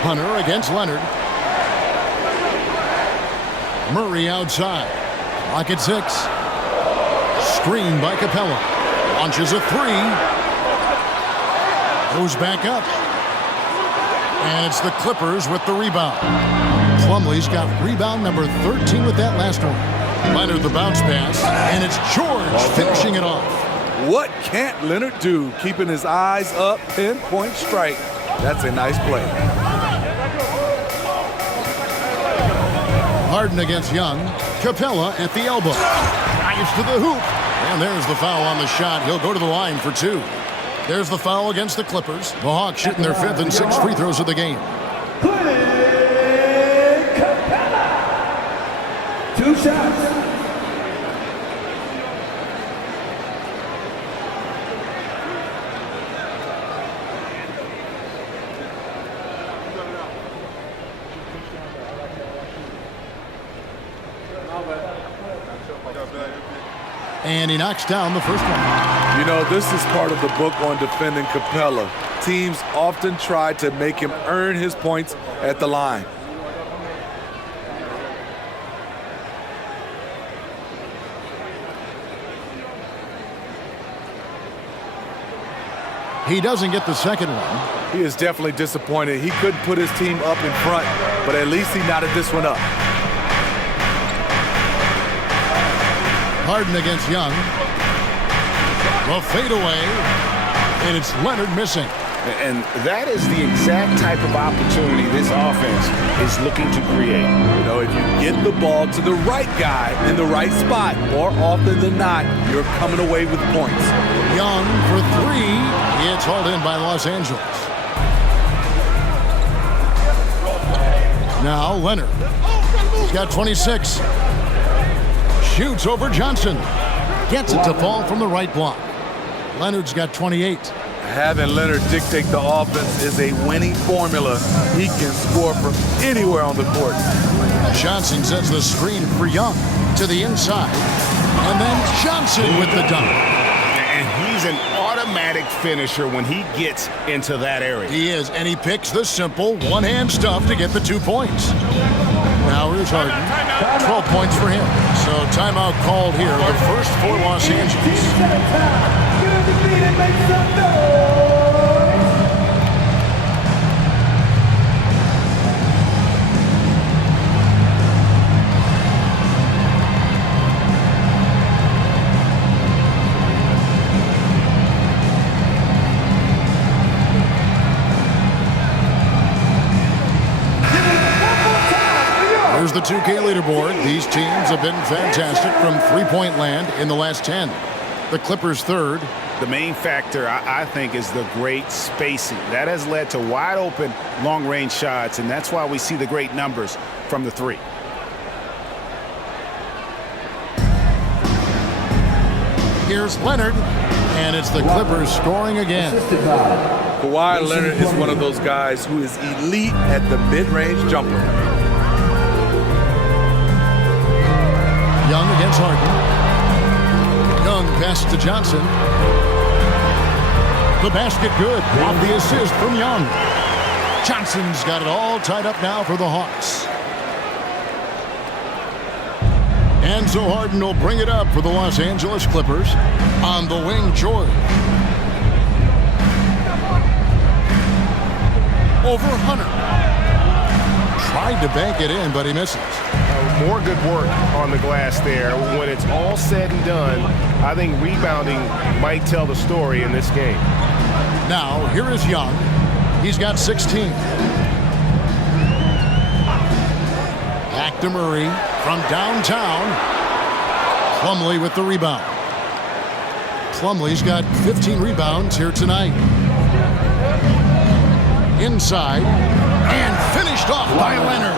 Hunter against Leonard. Murray outside. Clock at 6. Screen by Capella. Launches a 3. Goes back up. And it's the Clippers with the rebound. Plumlee's got rebound number 13 with that last one. Leonard the bounce pass. And it's George finishing it off. What can't Leonard do? Keeping his eyes up, pinpoint strike. That's a nice play. Harden against Young. Capella at the elbow. Drives to the hoop. And there's the foul on the shot. He'll go to the line for 2. There's the foul against the Clippers. The Hawks shooting their 5th and 6th free throws of the game. Capella. 2 shots. And he knocks down the first one. You know, this is part of the book on defending Capella. Teams often try to make him earn his points at the line. He doesn't get the second one. He is definitely disappointed. He couldn't put his team up in front, but at least he knotted this one up. Harden against Young. The fadeaway. And it's Leonard missing. And that is the exact type of opportunity this offense is looking to create. You know, if you get the ball to the right guy in the right spot, more often than not, you're coming away with points. Young for 3. It's hauled in by Los Angeles. Now Leonard. He's got 26. Shoots over Johnson. Gets it to fall from the right block. Leonard's got 28. Having Leonard dictate the offense is a winning formula. He can score from anywhere on the court. Johnson sets the screen for Young to the inside. And then Johnson with the dunk. And he's an automatic finisher when he gets into that area. He is, and he picks the simple one-hand stuff to get the 2 points. Now here's Harden. 12 points for him. So timeout called here, the first for Los Angeles. Here's the 2K leaderboard. These teams have been fantastic from three-point land in the last 10. The Clippers third. The main factor, I think, is the great spacing. That has led to wide-open, long-range shots, and that's why we see the great numbers from the 3. Here's Leonard, and it's the Clippers scoring again. Kawhi Leonard is one of those guys who is elite at the mid-range jumper. Young against Harden. Young passes to Johnson. The basket good. Off the assist from Young. Johnson's got it all tied up now for the Hawks. And so Harden will bring it up for the Los Angeles Clippers. On the wing, George. Over Hunter. Tried to bank it in, but he misses. More good work on the glass there. When it's all said and done, I think rebounding might tell the story in this game. Now, here is Young. He's got 16. Back to Murray from downtown. Plumlee with the rebound. Plumlee's got 15 rebounds here tonight. Inside. And Finished off by Leonard.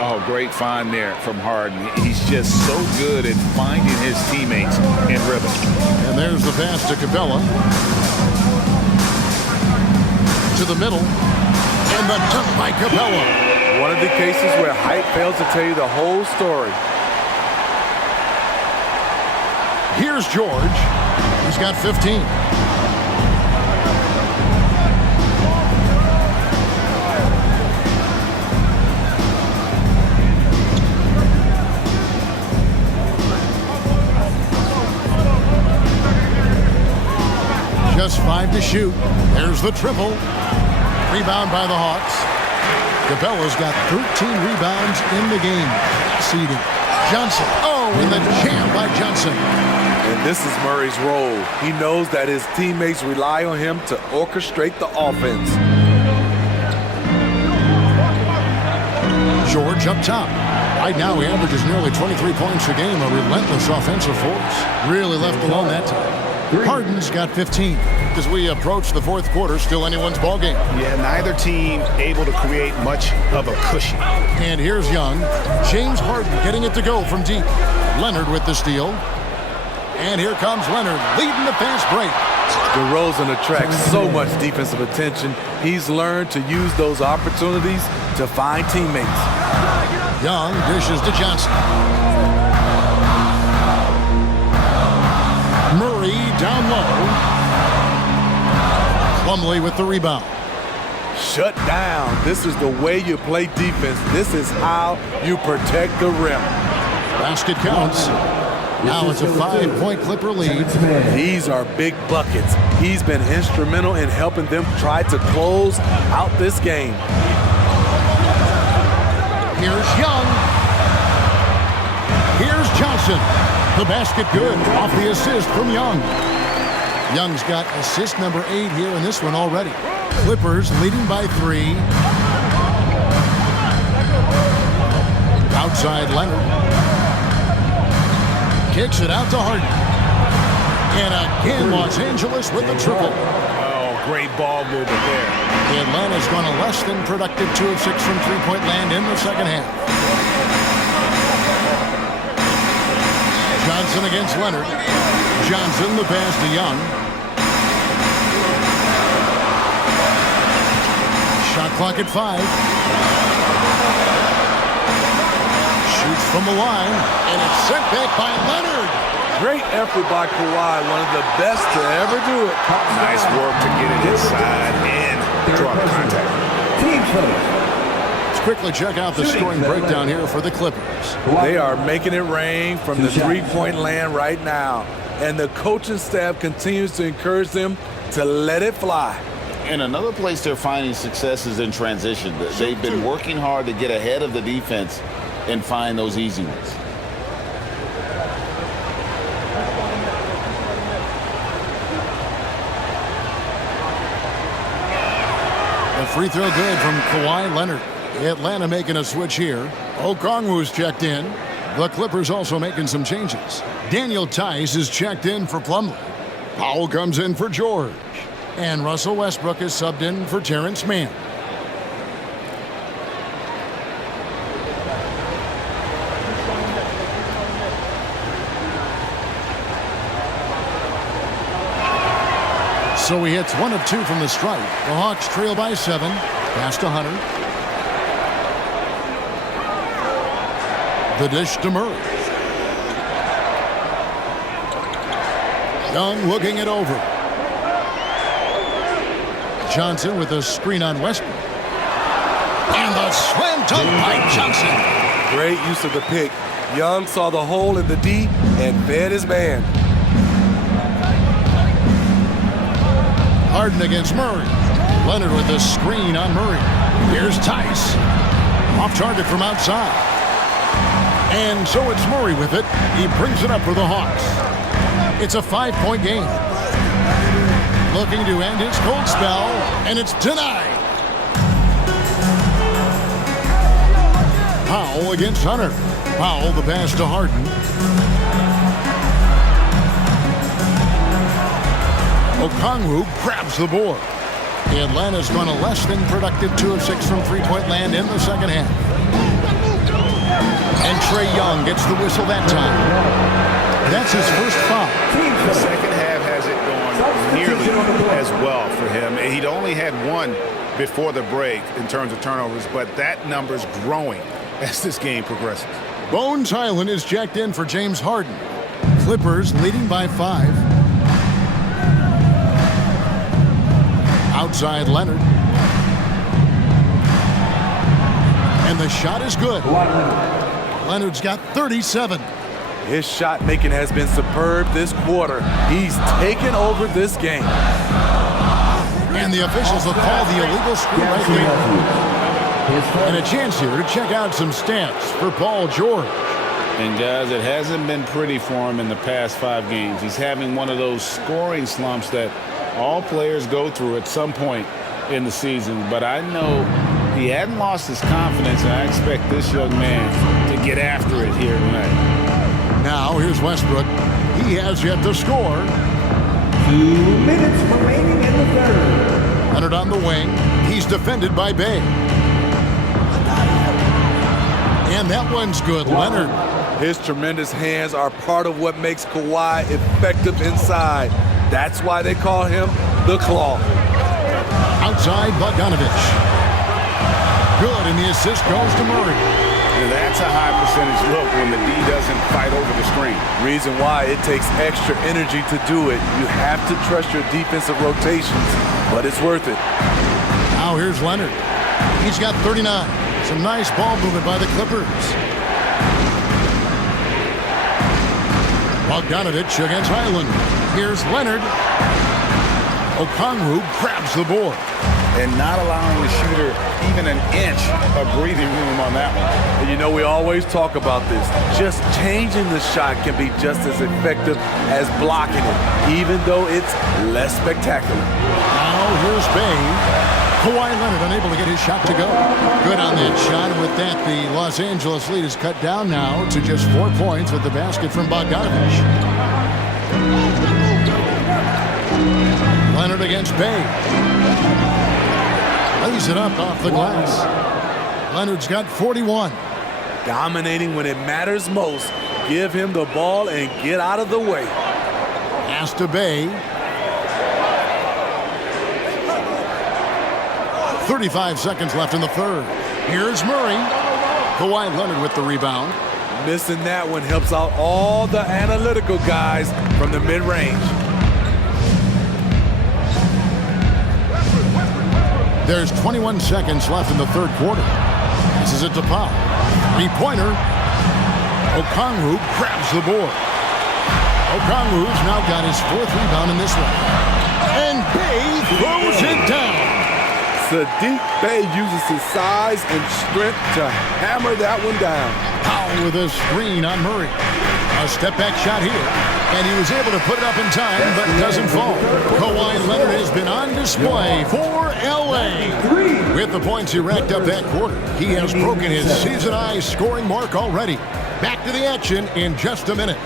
Oh, great find there from Harden. He's just so good at finding his teammates in rhythm. And there's the pass to Capella. To the middle. And the dunk by Capella. One of the cases where height fails to tell you the whole story. Here's George. He's got 15. Just 5 to shoot. There's the triple. Rebound by the Hawks. Capella's got 13 rebounds in the game. Seeding. Johnson. Oh, and the jam by Johnson. And this is Murray's role. He knows that his teammates rely on him to orchestrate the offense. George up top. Right now he averages nearly 23 points a game, a relentless offensive force. Really left alone that time. Harden's got 15. As we approach the fourth quarter, still anyone's ball game. Yeah, neither team able to create much of a cushion. And here's Young. James Harden getting it to go from deep. Leonard with the steal. And here comes Leonard leading the fast break. DeRozan attracts so much defensive attention. He's learned to use those opportunities to find teammates. Young dishes to Johnson. Murray down low. Plumlee with the rebound. Shut down. This is the way you play defense. This is how you protect the rim. Basket counts. Now it's a 5-point Clipper lead. These are big buckets. He's been instrumental in helping them try to close out this game. Here's Young. Here's Johnson. The basket good off the assist from Young. Young's got assist number 8 here in this one already. Clippers leading by 3. Outside Leonard. Kicks it out to Harden. And again, Los Angeles with the triple. Oh, great ball movement there. Atlanta's gone a less than productive 2 of 6 from three-point land in the second half. Johnson against Leonard. Johnson the pass to Young. Shot clock at 5. Shoots from the line, and it's sent back by Leonard. Great effort by Kawhi, one of the best to ever do it. Nice work to get it inside and draw contact. Team first. Let's quickly check out the scoring breakdown here for the Clippers. They are making it rain from the three-point land right now. And the coaching staff continues to encourage them to let it fly. And another place they're finding success is in transition. They've been working hard to get ahead of the defense and find those easy ones. A free throw good from Kawhi Leonard. Atlanta making a switch here. Okongwu's checked in. The Clippers also making some changes. Daniel Tice is checked in for Plumlee. Powell comes in for George. And Russell Westbrook is subbed in for Terrence Mann. So he hits 1 of 2 from the stripe. The Hawks trail by 7. Pass to Hunter. The dish to Murray. Young looking it over. Johnson with a screen on Westbrook. And the slam dunk by Johnson. Great use of the pick. Young saw the hole in the D and fed his man. Harden against Murray. Leonard with the screen on Murray. Here's Tice. Off target from outside. And so it's Murray with it. He brings it up for the Hawks. It's a 5-point game. Looking to end his cold spell, and it's denied. Powell against Hunter. Powell the pass to Harden. Okongwu grabs the board. Atlanta's gone a less than productive 2 of 6 from three-point land in the second half. And Trae Young gets the whistle that time. That's his first foul. The second half hasn't gone nearly as well for him. He'd only had one before the break in terms of turnovers, but that number's growing as this game progresses. Bones Highland is jacked in for James Harden. Clippers leading by 5. Outside Leonard. And the shot is good. Leonard's got 37. His shot making has been superb this quarter. He's taken over this game. And the officials will call the illegal screw right there. And a chance here to check out some stats for Paul George. And guys, it hasn't been pretty for him in the past 5 games. He's having one of those scoring slumps that all players go through at some point in the season. But I know he hadn't lost his confidence, and I expect this young man to get after it here tonight. Now, here's Westbrook. He has yet to score. 2 minutes remaining in the third. Leonard on the wing. He's defended by Bay. And that one's good. Leonard. His tremendous hands are part of what makes Kawhi effective inside. That's why they call him the Claw. Outside Bogdanovich. Good, and the assist goes to Murray. That's a high percentage look when the D doesn't fight over the screen. Reason why it takes extra energy to do it. You have to trust your defensive rotations, but it's worth it. Now here's Leonard. He's got 39. Some nice ball movement by the Clippers. Bogdanovich against Highland. Here's Leonard. Okongwu grabs the board. And not allowing the shooter even an inch of breathing room on that one. And you know, we always talk about this. Just changing the shot can be just as effective as blocking it, even though it's less spectacular. Now here's Bay. Kawhi Leonard unable to get his shot to go. Good on that shot. And with that, the Los Angeles lead is cut down now to just 4 points with the basket from Bogdanovich. Leonard against Bay. Lays it up off the glass. Leonard's got 41. Dominating when it matters most. Give him the ball and get out of the way. Pass to Bay. 35 seconds left in the third. Here's Murray. Kawhi Leonard with the rebound. Missing that one helps out all the analytical guys from the mid-range. There's 21 seconds left in the third quarter. This is it to Pop. 3-pointer. Okongwu grabs the board. Okongwu's now got his 4th rebound in this one. And Bay throws it down. Sadiq Bey uses his size and strength to hammer that one down. Powell with a screen on Murray. A step-back shot here. And he was able to put it up in time, but it doesn't fall. Kawhi Leonard has been on display for L.A. With the points he racked up that quarter, he has broken his season-high scoring mark already. Back to the action in just a minute.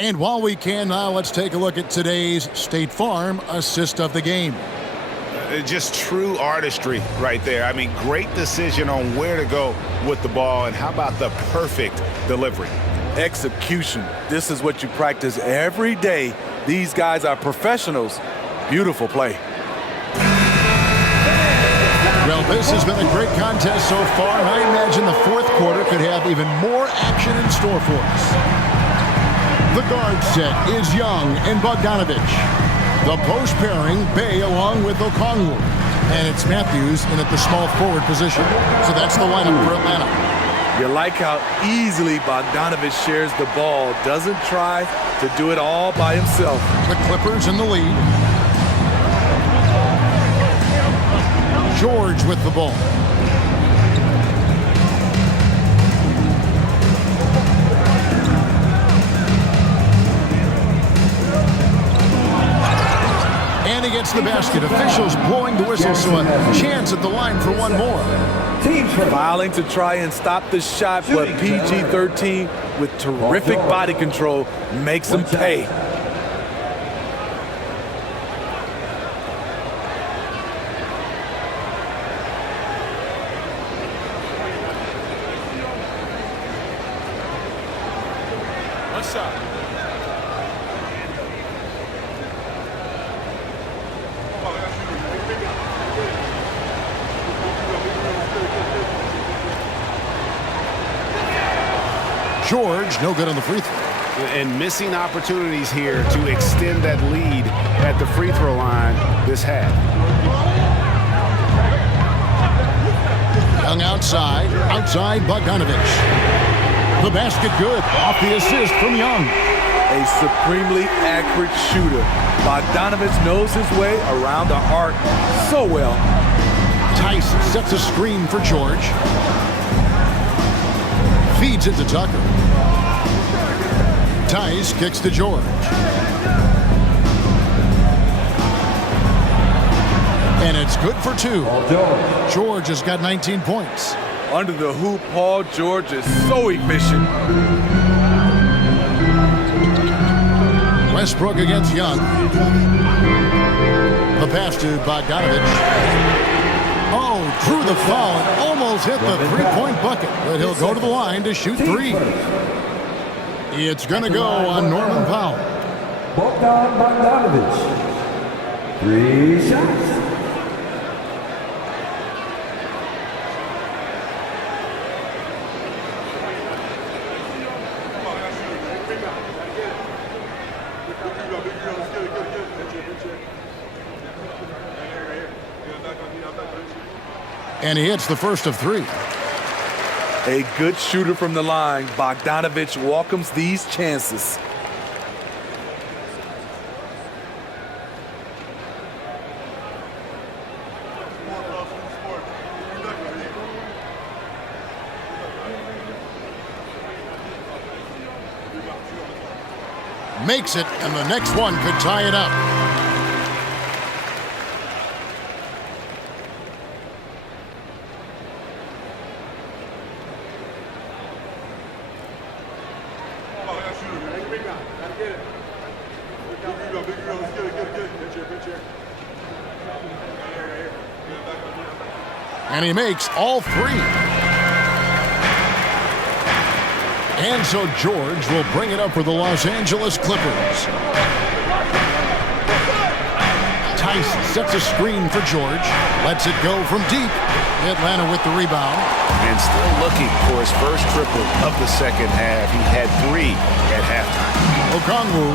And while we can now, let's take a look at today's State Farm assist of the game. Just true artistry right there. I mean, great decision on where to go with the ball, and how about the perfect delivery? Execution. This is what you practice every day. These guys are professionals. Beautiful play. Well, this has been a great contest so far, and I imagine the fourth quarter could have even more action in store for us. The guard set is Young and Bogdanovich. The post pairing, Bay along with Okongwu. And it's Matthews in at the small forward position. So that's the lineup for Atlanta. You like how easily Bogdanovich shares the ball, doesn't try to do it all by himself. The Clippers in the lead. George with the ball. And he gets the basket. Officials blowing the whistle, so a chance at the line for one more. Filing to try and stop the shot, but PG-13 with terrific body control makes him pay. What's up? George, no good on the free throw. And missing opportunities here to extend that lead at the free throw line this half. Young outside Bogdanovich. The basket good, off the assist from Young. A supremely accurate shooter. Bogdanovich knows his way around the arc so well. Tice sets a screen for George. Feeds it to Tucker. Tice kicks to George. And it's good for two. George has got 19 points. Under the hoop, Paul George is so efficient. Westbrook against Young. The pass to Bogdanovich. Oh, drew the foul and almost hit the three-point bucket, but he'll go to the line to shoot three. It's going to go on Norman Powell. Bogdanovich. 3 shots. And he hits the first of three. A good shooter from the line. Bogdanovich welcomes these chances. Makes it, and the next one could tie it up. And he makes all three. And so George will bring it up for the Los Angeles Clippers. Tice sets a screen for George. Lets it go from deep. Atlanta with the rebound. And still looking for his first triple of the second half. He had 3 at halftime. Okongwu.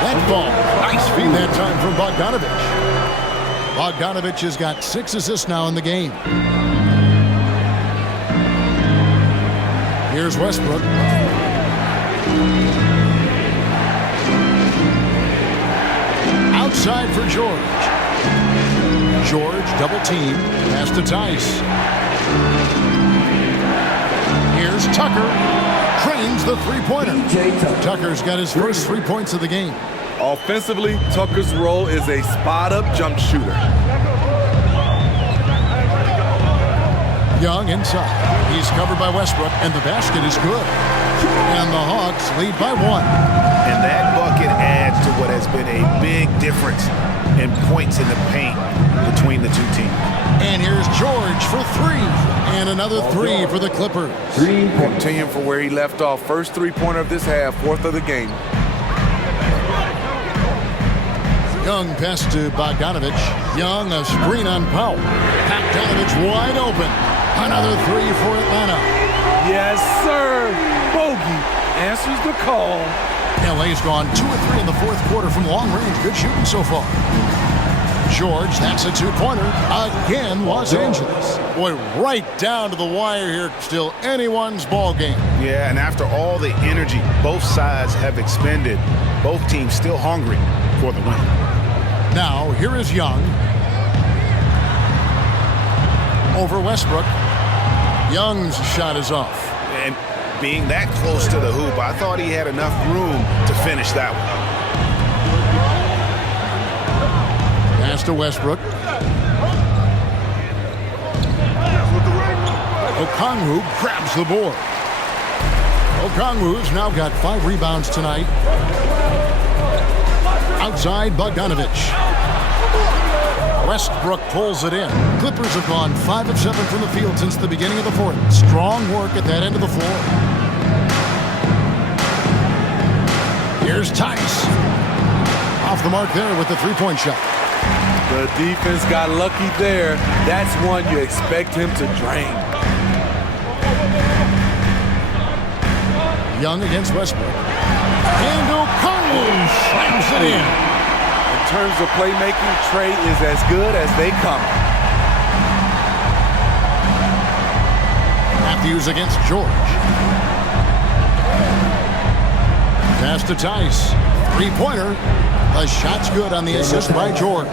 That ball. Nice feed that time from Bogdanovich. Bogdanovich has got 6 assists now in the game. Here's Westbrook. Outside for George. George double team. Pass to Tice. Here's Tucker. Trains the three-pointer. Tucker's got his first 3 points of the game. Offensively, Tucker's role is a spot-up jump shooter. Young inside. He's covered by Westbrook, and the basket is good. And the Hawks lead by 1. And that bucket adds to what has been a big difference in points in the paint between the two teams. And here's George for 3. And another 3 for the Clippers. Continuing from where he left off. First three-pointer of this half, 4th of the game. Young pass to Bogdanovich. Young, a screen on Powell. Bogdanovich wide open. Another 3 for Atlanta. Yes, sir. Bogey answers the call. LA's gone 2 of 3 in the fourth quarter from long range. Good shooting so far. George, that's a 2-pointer. Again, Los Angeles. Boy, right down to the wire here. Still anyone's ball game. Yeah, and after all the energy both sides have expended, both teams still hungry for the win. Now, here is Young. Over Westbrook. Young's shot is off. And being that close to the hoop, I thought he had enough room to finish that one. Pass to Westbrook. Okongwu grabs the board. Okongwu's now got 5 rebounds tonight. Outside Bogdanovich. Westbrook pulls it in. Clippers have gone 5 of 7 from the field since the beginning of the fourth. Strong work at that end of the floor. Here's Tice. Off the mark there with the three-point shot. The defense got lucky there. That's one you expect him to drain. Young against Westbrook. And Okongwu slams it in. In terms of playmaking, Trey is as good as they come. Matthews against George. Pass to Tice. Three-pointer. The shot's good on the assist by George.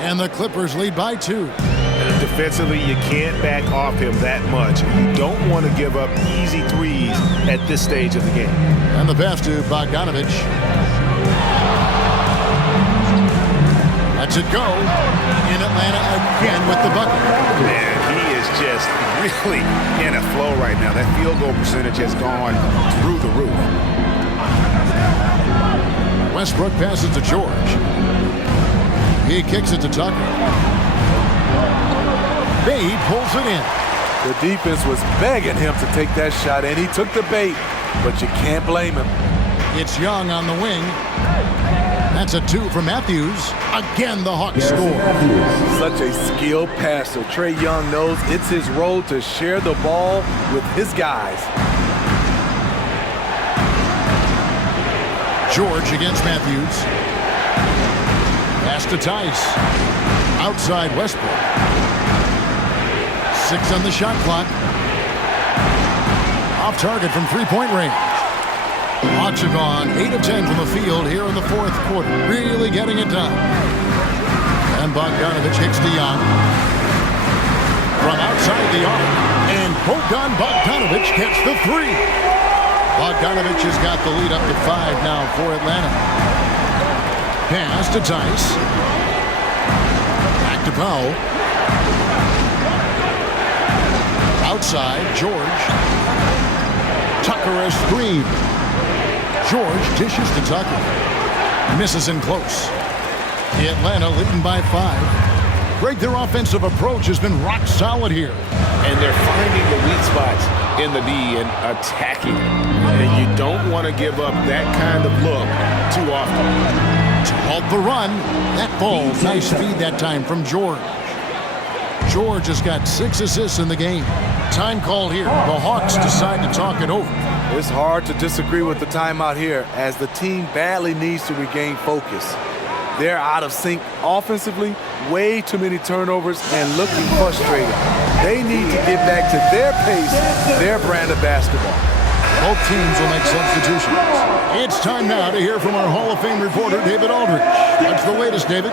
And the Clippers lead by 2. Defensively, you can't back off him that much. You don't want to give up easy threes at this stage of the game. And the pass to Bogdanovich. Lets it go. In Atlanta again with the bucket. Man, he is just really in a flow right now. That field goal percentage has gone through the roof. Westbrook passes to George. He kicks it to Tucker. Bade pulls it in. The defense was begging him to take that shot, and he took the bait, but you can't blame him. It's Young on the wing. That's a 2 for Matthews. Again, the Hawks score. Such a skilled passer. Trae Young knows it's his role to share the ball with his guys. George against Matthews. Pass to Tice. Outside Westbrook. 6 on the shot clock. Off target from three-point range. Hawks have gone 8 of 10 from the field here in the fourth quarter. Really getting it done. And Bogdanovich hits to Young. From outside the arc. And Bojan Bogdanovich gets the 3. Bogdanovich has got the lead up to 5 now for Atlanta. Pass to Tice. Back to Powell. Outside, George. Tucker a screen. George dishes to Tucker. Misses in close. Atlanta leading by 5. Greg, their offensive approach has been rock solid here. And they're finding the weak spots in the D and attacking. And you don't want to give up that kind of look too often. To halt the run, that ball, nice feed that time from George. George has got 6 assists in the game. Time called here. The Hawks decide to talk it over. It's hard to disagree with the timeout here as the team badly needs to regain focus. They're out of sync offensively, way too many turnovers, and looking frustrated. They need to get back to their pace, their brand of basketball. Both teams will make substitutions. It's time now to hear from our Hall of Fame reporter, David Aldridge. What's the latest, David?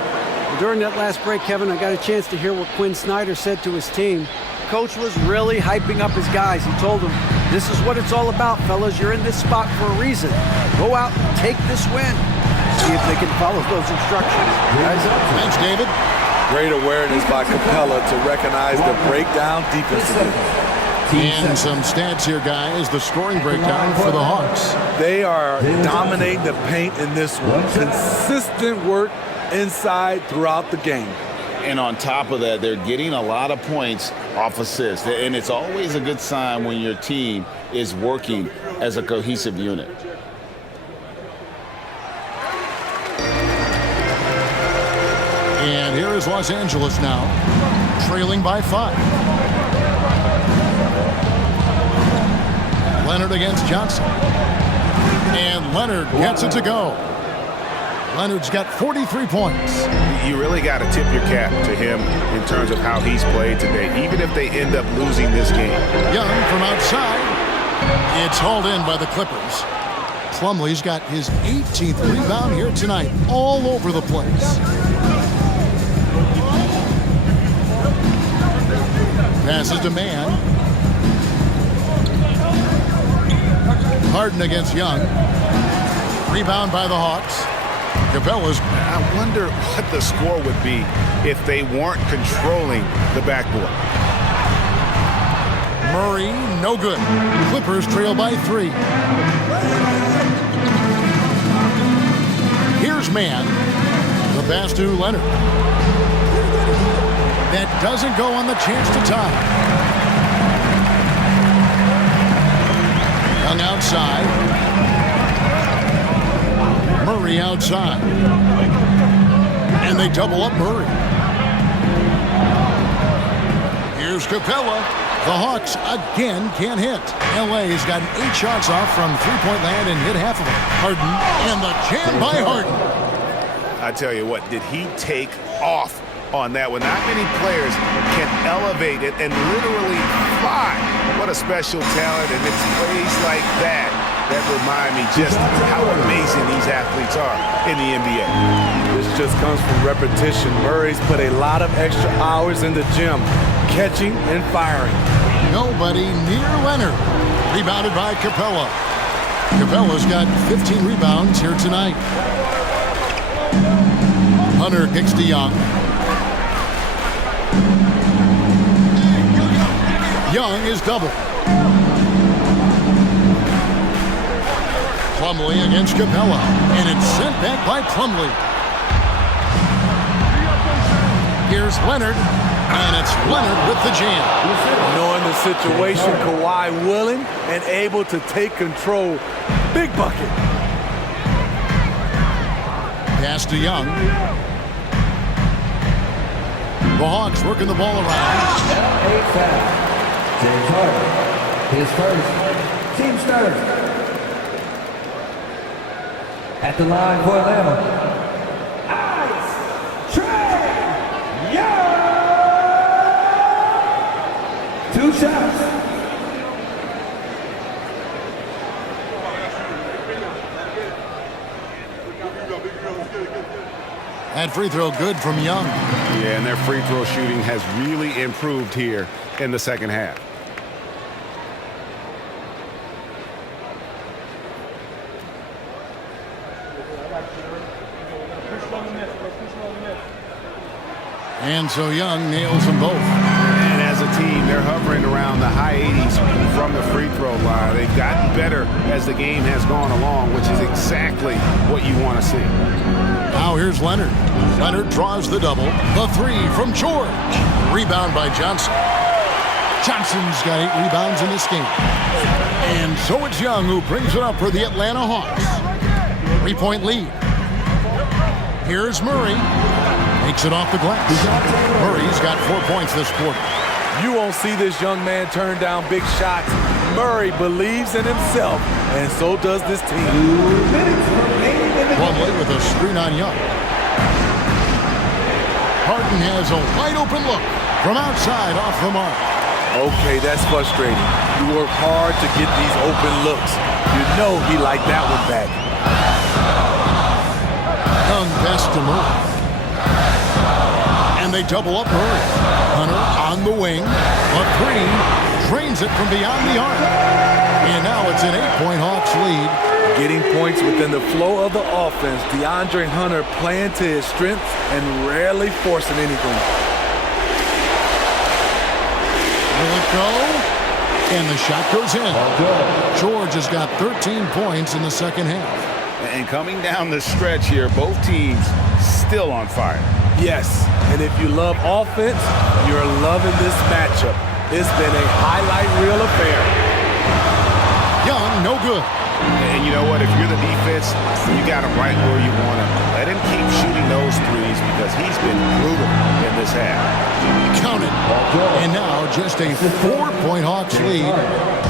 During that last break, Kevin, I got a chance to hear what Quinn Snyder said to his team. Coach was really hyping up his guys. He told them, this is what it's all about, fellas. You're in this spot for a reason. Go out and take this win. See if they can follow those instructions. Guys, thanks, David. Great awareness by Capella to recognize the breakdown defensively. And some stats here, guys. The scoring breakdown for the Hawks. They are dominating the paint in this one. Consistent work inside throughout the game. And on top of that, they're getting a lot of points off assists. And it's always a good sign when your team is working as a cohesive unit. And here is Los Angeles now, trailing by 5. Leonard against Johnson. And Leonard gets it to go. Leonard's got 43 points. You really got to tip your cap to him in terms of how he's played today, even if they end up losing this game. Young from outside. It's hauled in by the Clippers. Plumlee's got his 18th rebound here tonight, all over the place. Passes to Mann. Harden against Young. Rebound by the Hawks. Cabela's. I wonder what the score would be if they weren't controlling the backboard. Murray, no good. Clippers trail by 3. Here's Mann. The pass to Leonard. That doesn't go on the chance to tie. Young outside. Murray outside. And they double up Murray. Here's Capella. The Hawks again can't hit. LA's gotten 8 shots off from three-point land and hit half of them. Harden and the jam by Harden. I tell you what, did he take off on that one? Not many players can elevate it and literally fly. What a special talent, and it's plays like that that remind me just how amazing these athletes are in the NBA. This just comes from repetition. Murray's put a lot of extra hours in the gym, catching and firing. Nobody near Leonard. Rebounded by Capella. Capella's got 15 rebounds here tonight. Hunter kicks to Young. Young is double. Plumlee against Capella, and it's sent back by Plumlee. Here's Leonard, and it's Leonard with the jam. Knowing the situation, Kawhi willing and able to take control. Big bucket. Pass to Young. The Hawks working the ball around. James Harden, his first team starter. At the line for Atlanta, Ice Trae Young. 2 shots. That free throw good from Young. Yeah, and their free throw shooting has really improved here in the second half. And so Young nails them both. And as a team, they're hovering around the high 80s from the free throw line. They've gotten better as the game has gone along, which is exactly what you want to see. Now here's Leonard. Leonard draws the double. The 3 from George. Rebound by Johnson. Johnson's got 8 rebounds in this game. And so it's Young who brings it up for the Atlanta Hawks. 3-point lead. Here's Murray. Takes it off the glass. Murray's got 4 points this quarter. You won't see this young man turn down big shots. Murray believes in himself, and so does this team. 2 minutes remaining in the Plumlee with a screen on Young. Harden has a wide open look from outside off the mark. Okay, that's frustrating. You work hard to get these open looks. You know he liked that one back. Young pass to Murray. And they double up Murray. Hunter on the wing. A 3 drains it from beyond the arc. And now it's an 8-point Hawks lead. Getting points within the flow of the offense. DeAndre Hunter playing to his strengths and rarely forcing anything. Will it go? And the shot goes in. George has got 13 points in the second half. And coming down the stretch here, both teams still on fire. Yes, and if you love offense, you're loving this matchup. It's been a highlight reel affair. Young, no good. And you know what? If you're the defense, you got him right where you want him. Let him keep shooting those threes because he's been brutal in this half. Count it. And now just a 4-point Hawks lead.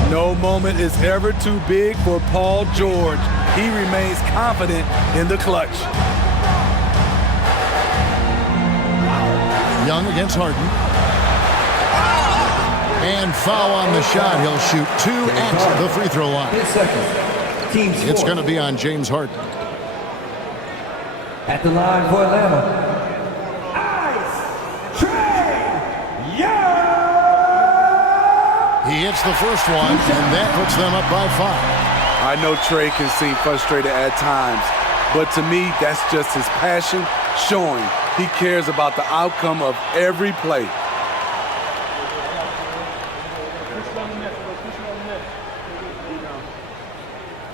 No moment is ever too big for Paul George. He remains confident in the clutch. Young against Harden. And foul on the shot. He'll shoot 2 at the free throw line. It's going to be on James Harden. At the line for Atlanta, He hits the first one, and that puts them up by 5. I know Trey can seem frustrated at times, but to me, that's just his passion showing. He cares about the outcome of every play.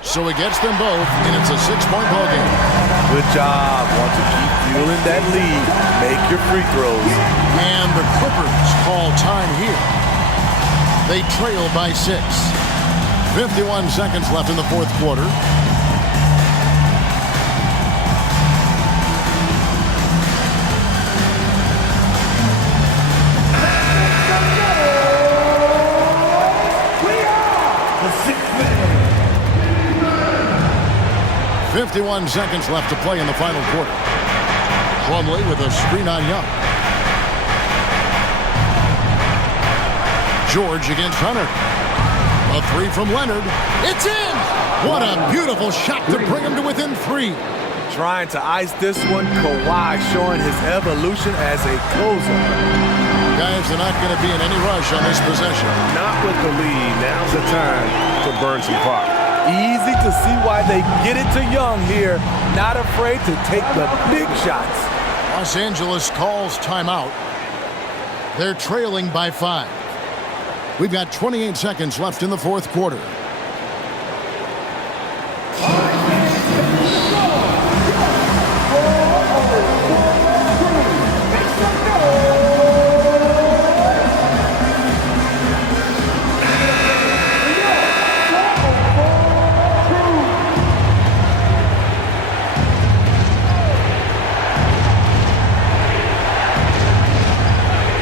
So he gets them both, and it's a 6-point ball game. Good job. Want to keep fueling that lead. Make your free throws. And the Clippers call time here. They trail by 6. 51 seconds left in the fourth quarter. we are the 6th man. 51 seconds left to play in the final quarter. Plumlee with a screen on Young. George against Hunter. A 3 from Leonard. It's in! What a beautiful shot to bring him to within 3. Trying to ice this one, Kawhi showing his evolution as a closer. Guys are not going to be in any rush on this possession. Not with the lead. Now's the time to burn some clock. Easy to see why they get it to Young here. Not afraid to take the big shots. Los Angeles calls timeout. They're trailing by 5. We've got 28 seconds left in the fourth quarter.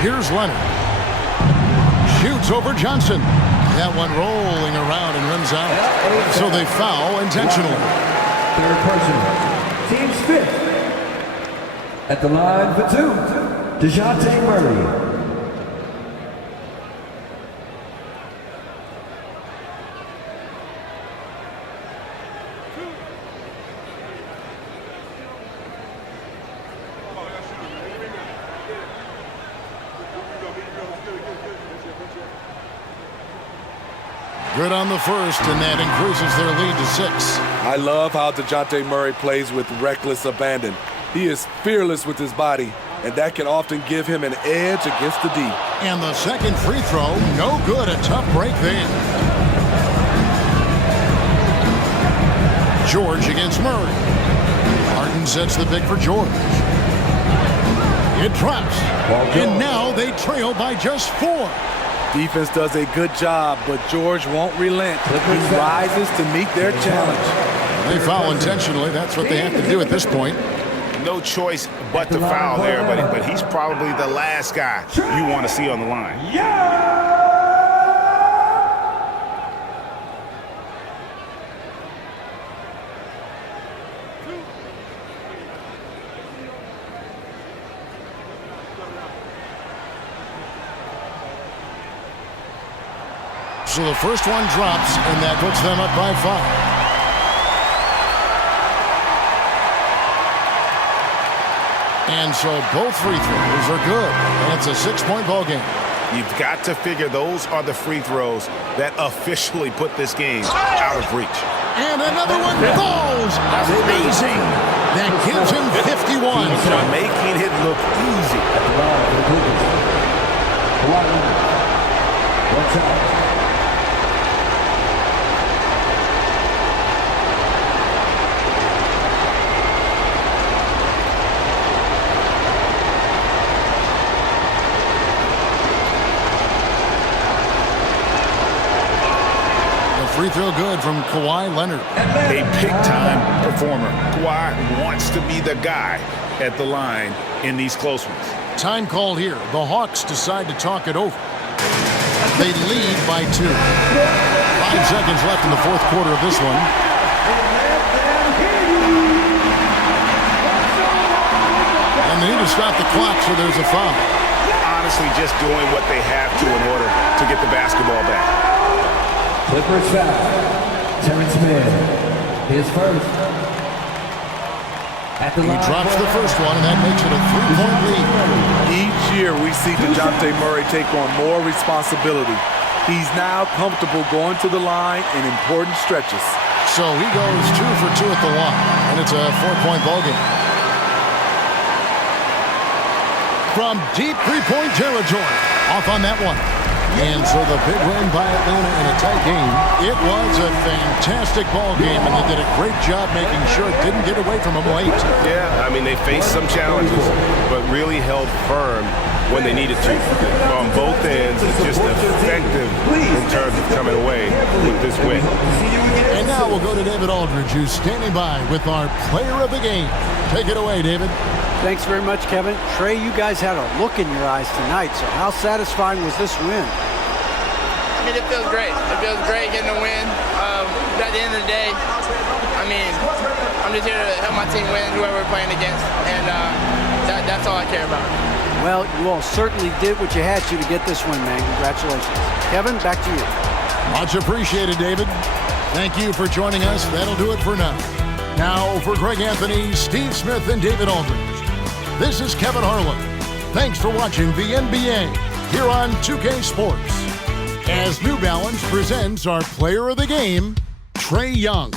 Here's Leonard. Shoots over Johnson. That one rolling around and runs out. So they foul intentionally. Third person. Team's 5th. At the line for 2, DeJounte Murray. Good on the first, and that increases their lead to 6. I love how DeJounte Murray plays with reckless abandon. He is fearless with his body, and that can often give him an edge against the D. And the second free throw, no good. A tough break there. George against Murray. Harden sets the pick for George. It drops. And now they trail by just 4. Defense does a good job, but George won't relent. He rises to meet their challenge. They foul intentionally. That's what they have to do at this point. No choice but to foul there, but he's probably the last guy you want to see on the line. So the first one drops, and that puts them up by 5. And so both free throws are good. And it's a 6-point ball game. You've got to figure those are the free throws that officially put this game out of reach. And another one falls. Amazing. That gives him 51. Making it look easy. Watch out. Free throw good from Kawhi Leonard. A big-time performer. Kawhi wants to be the guy at the line in these close ones. Time called here. The Hawks decide to talk it over. They lead by 2. 5 seconds left in the fourth quarter of this one. And they need to stop the clock, so there's a foul. honestly just doing what they have to in order to get the basketball back. Clippers foul. Terrence Mann, his first. At the He line drops the first one, and that makes it a 3-point lead. Each year we see DeJounte Murray take on more responsibility. He's now comfortable going to the line in important stretches. So he goes 2 for 2 at the line, and it's a 4-point ball game. From deep three-point territory, off on that one. And so the big win by Atlanta in a tight game. It was a fantastic ball game, and they did a great job making sure it didn't get away from them late. Yeah, I mean, they faced some challenges, but really held firm when they needed to. On both ends, it's just effective in terms of coming away with this win. And now we'll go to David Aldridge, who's standing by with our player of the game. Take it away, David. Thanks very much, Kevin. Trey, you guys had a look in your eyes tonight, so how satisfying was this win? I mean, it feels great. It feels great getting a win. But at the end of the day, I mean, I'm just here to help my team win, whoever we're playing against, and that's all I care about. Well, you all certainly did what you had to get this win, man. Congratulations. Kevin, back to you. Much appreciated, David. Thank you for joining us. That'll do it for now. Now, for Greg Anthony, Steve Smith, and David Aldridge, this is Kevin Harlan. Thanks for watching the NBA here on 2K Sports. As New Balance presents our player of the game, Trae Young.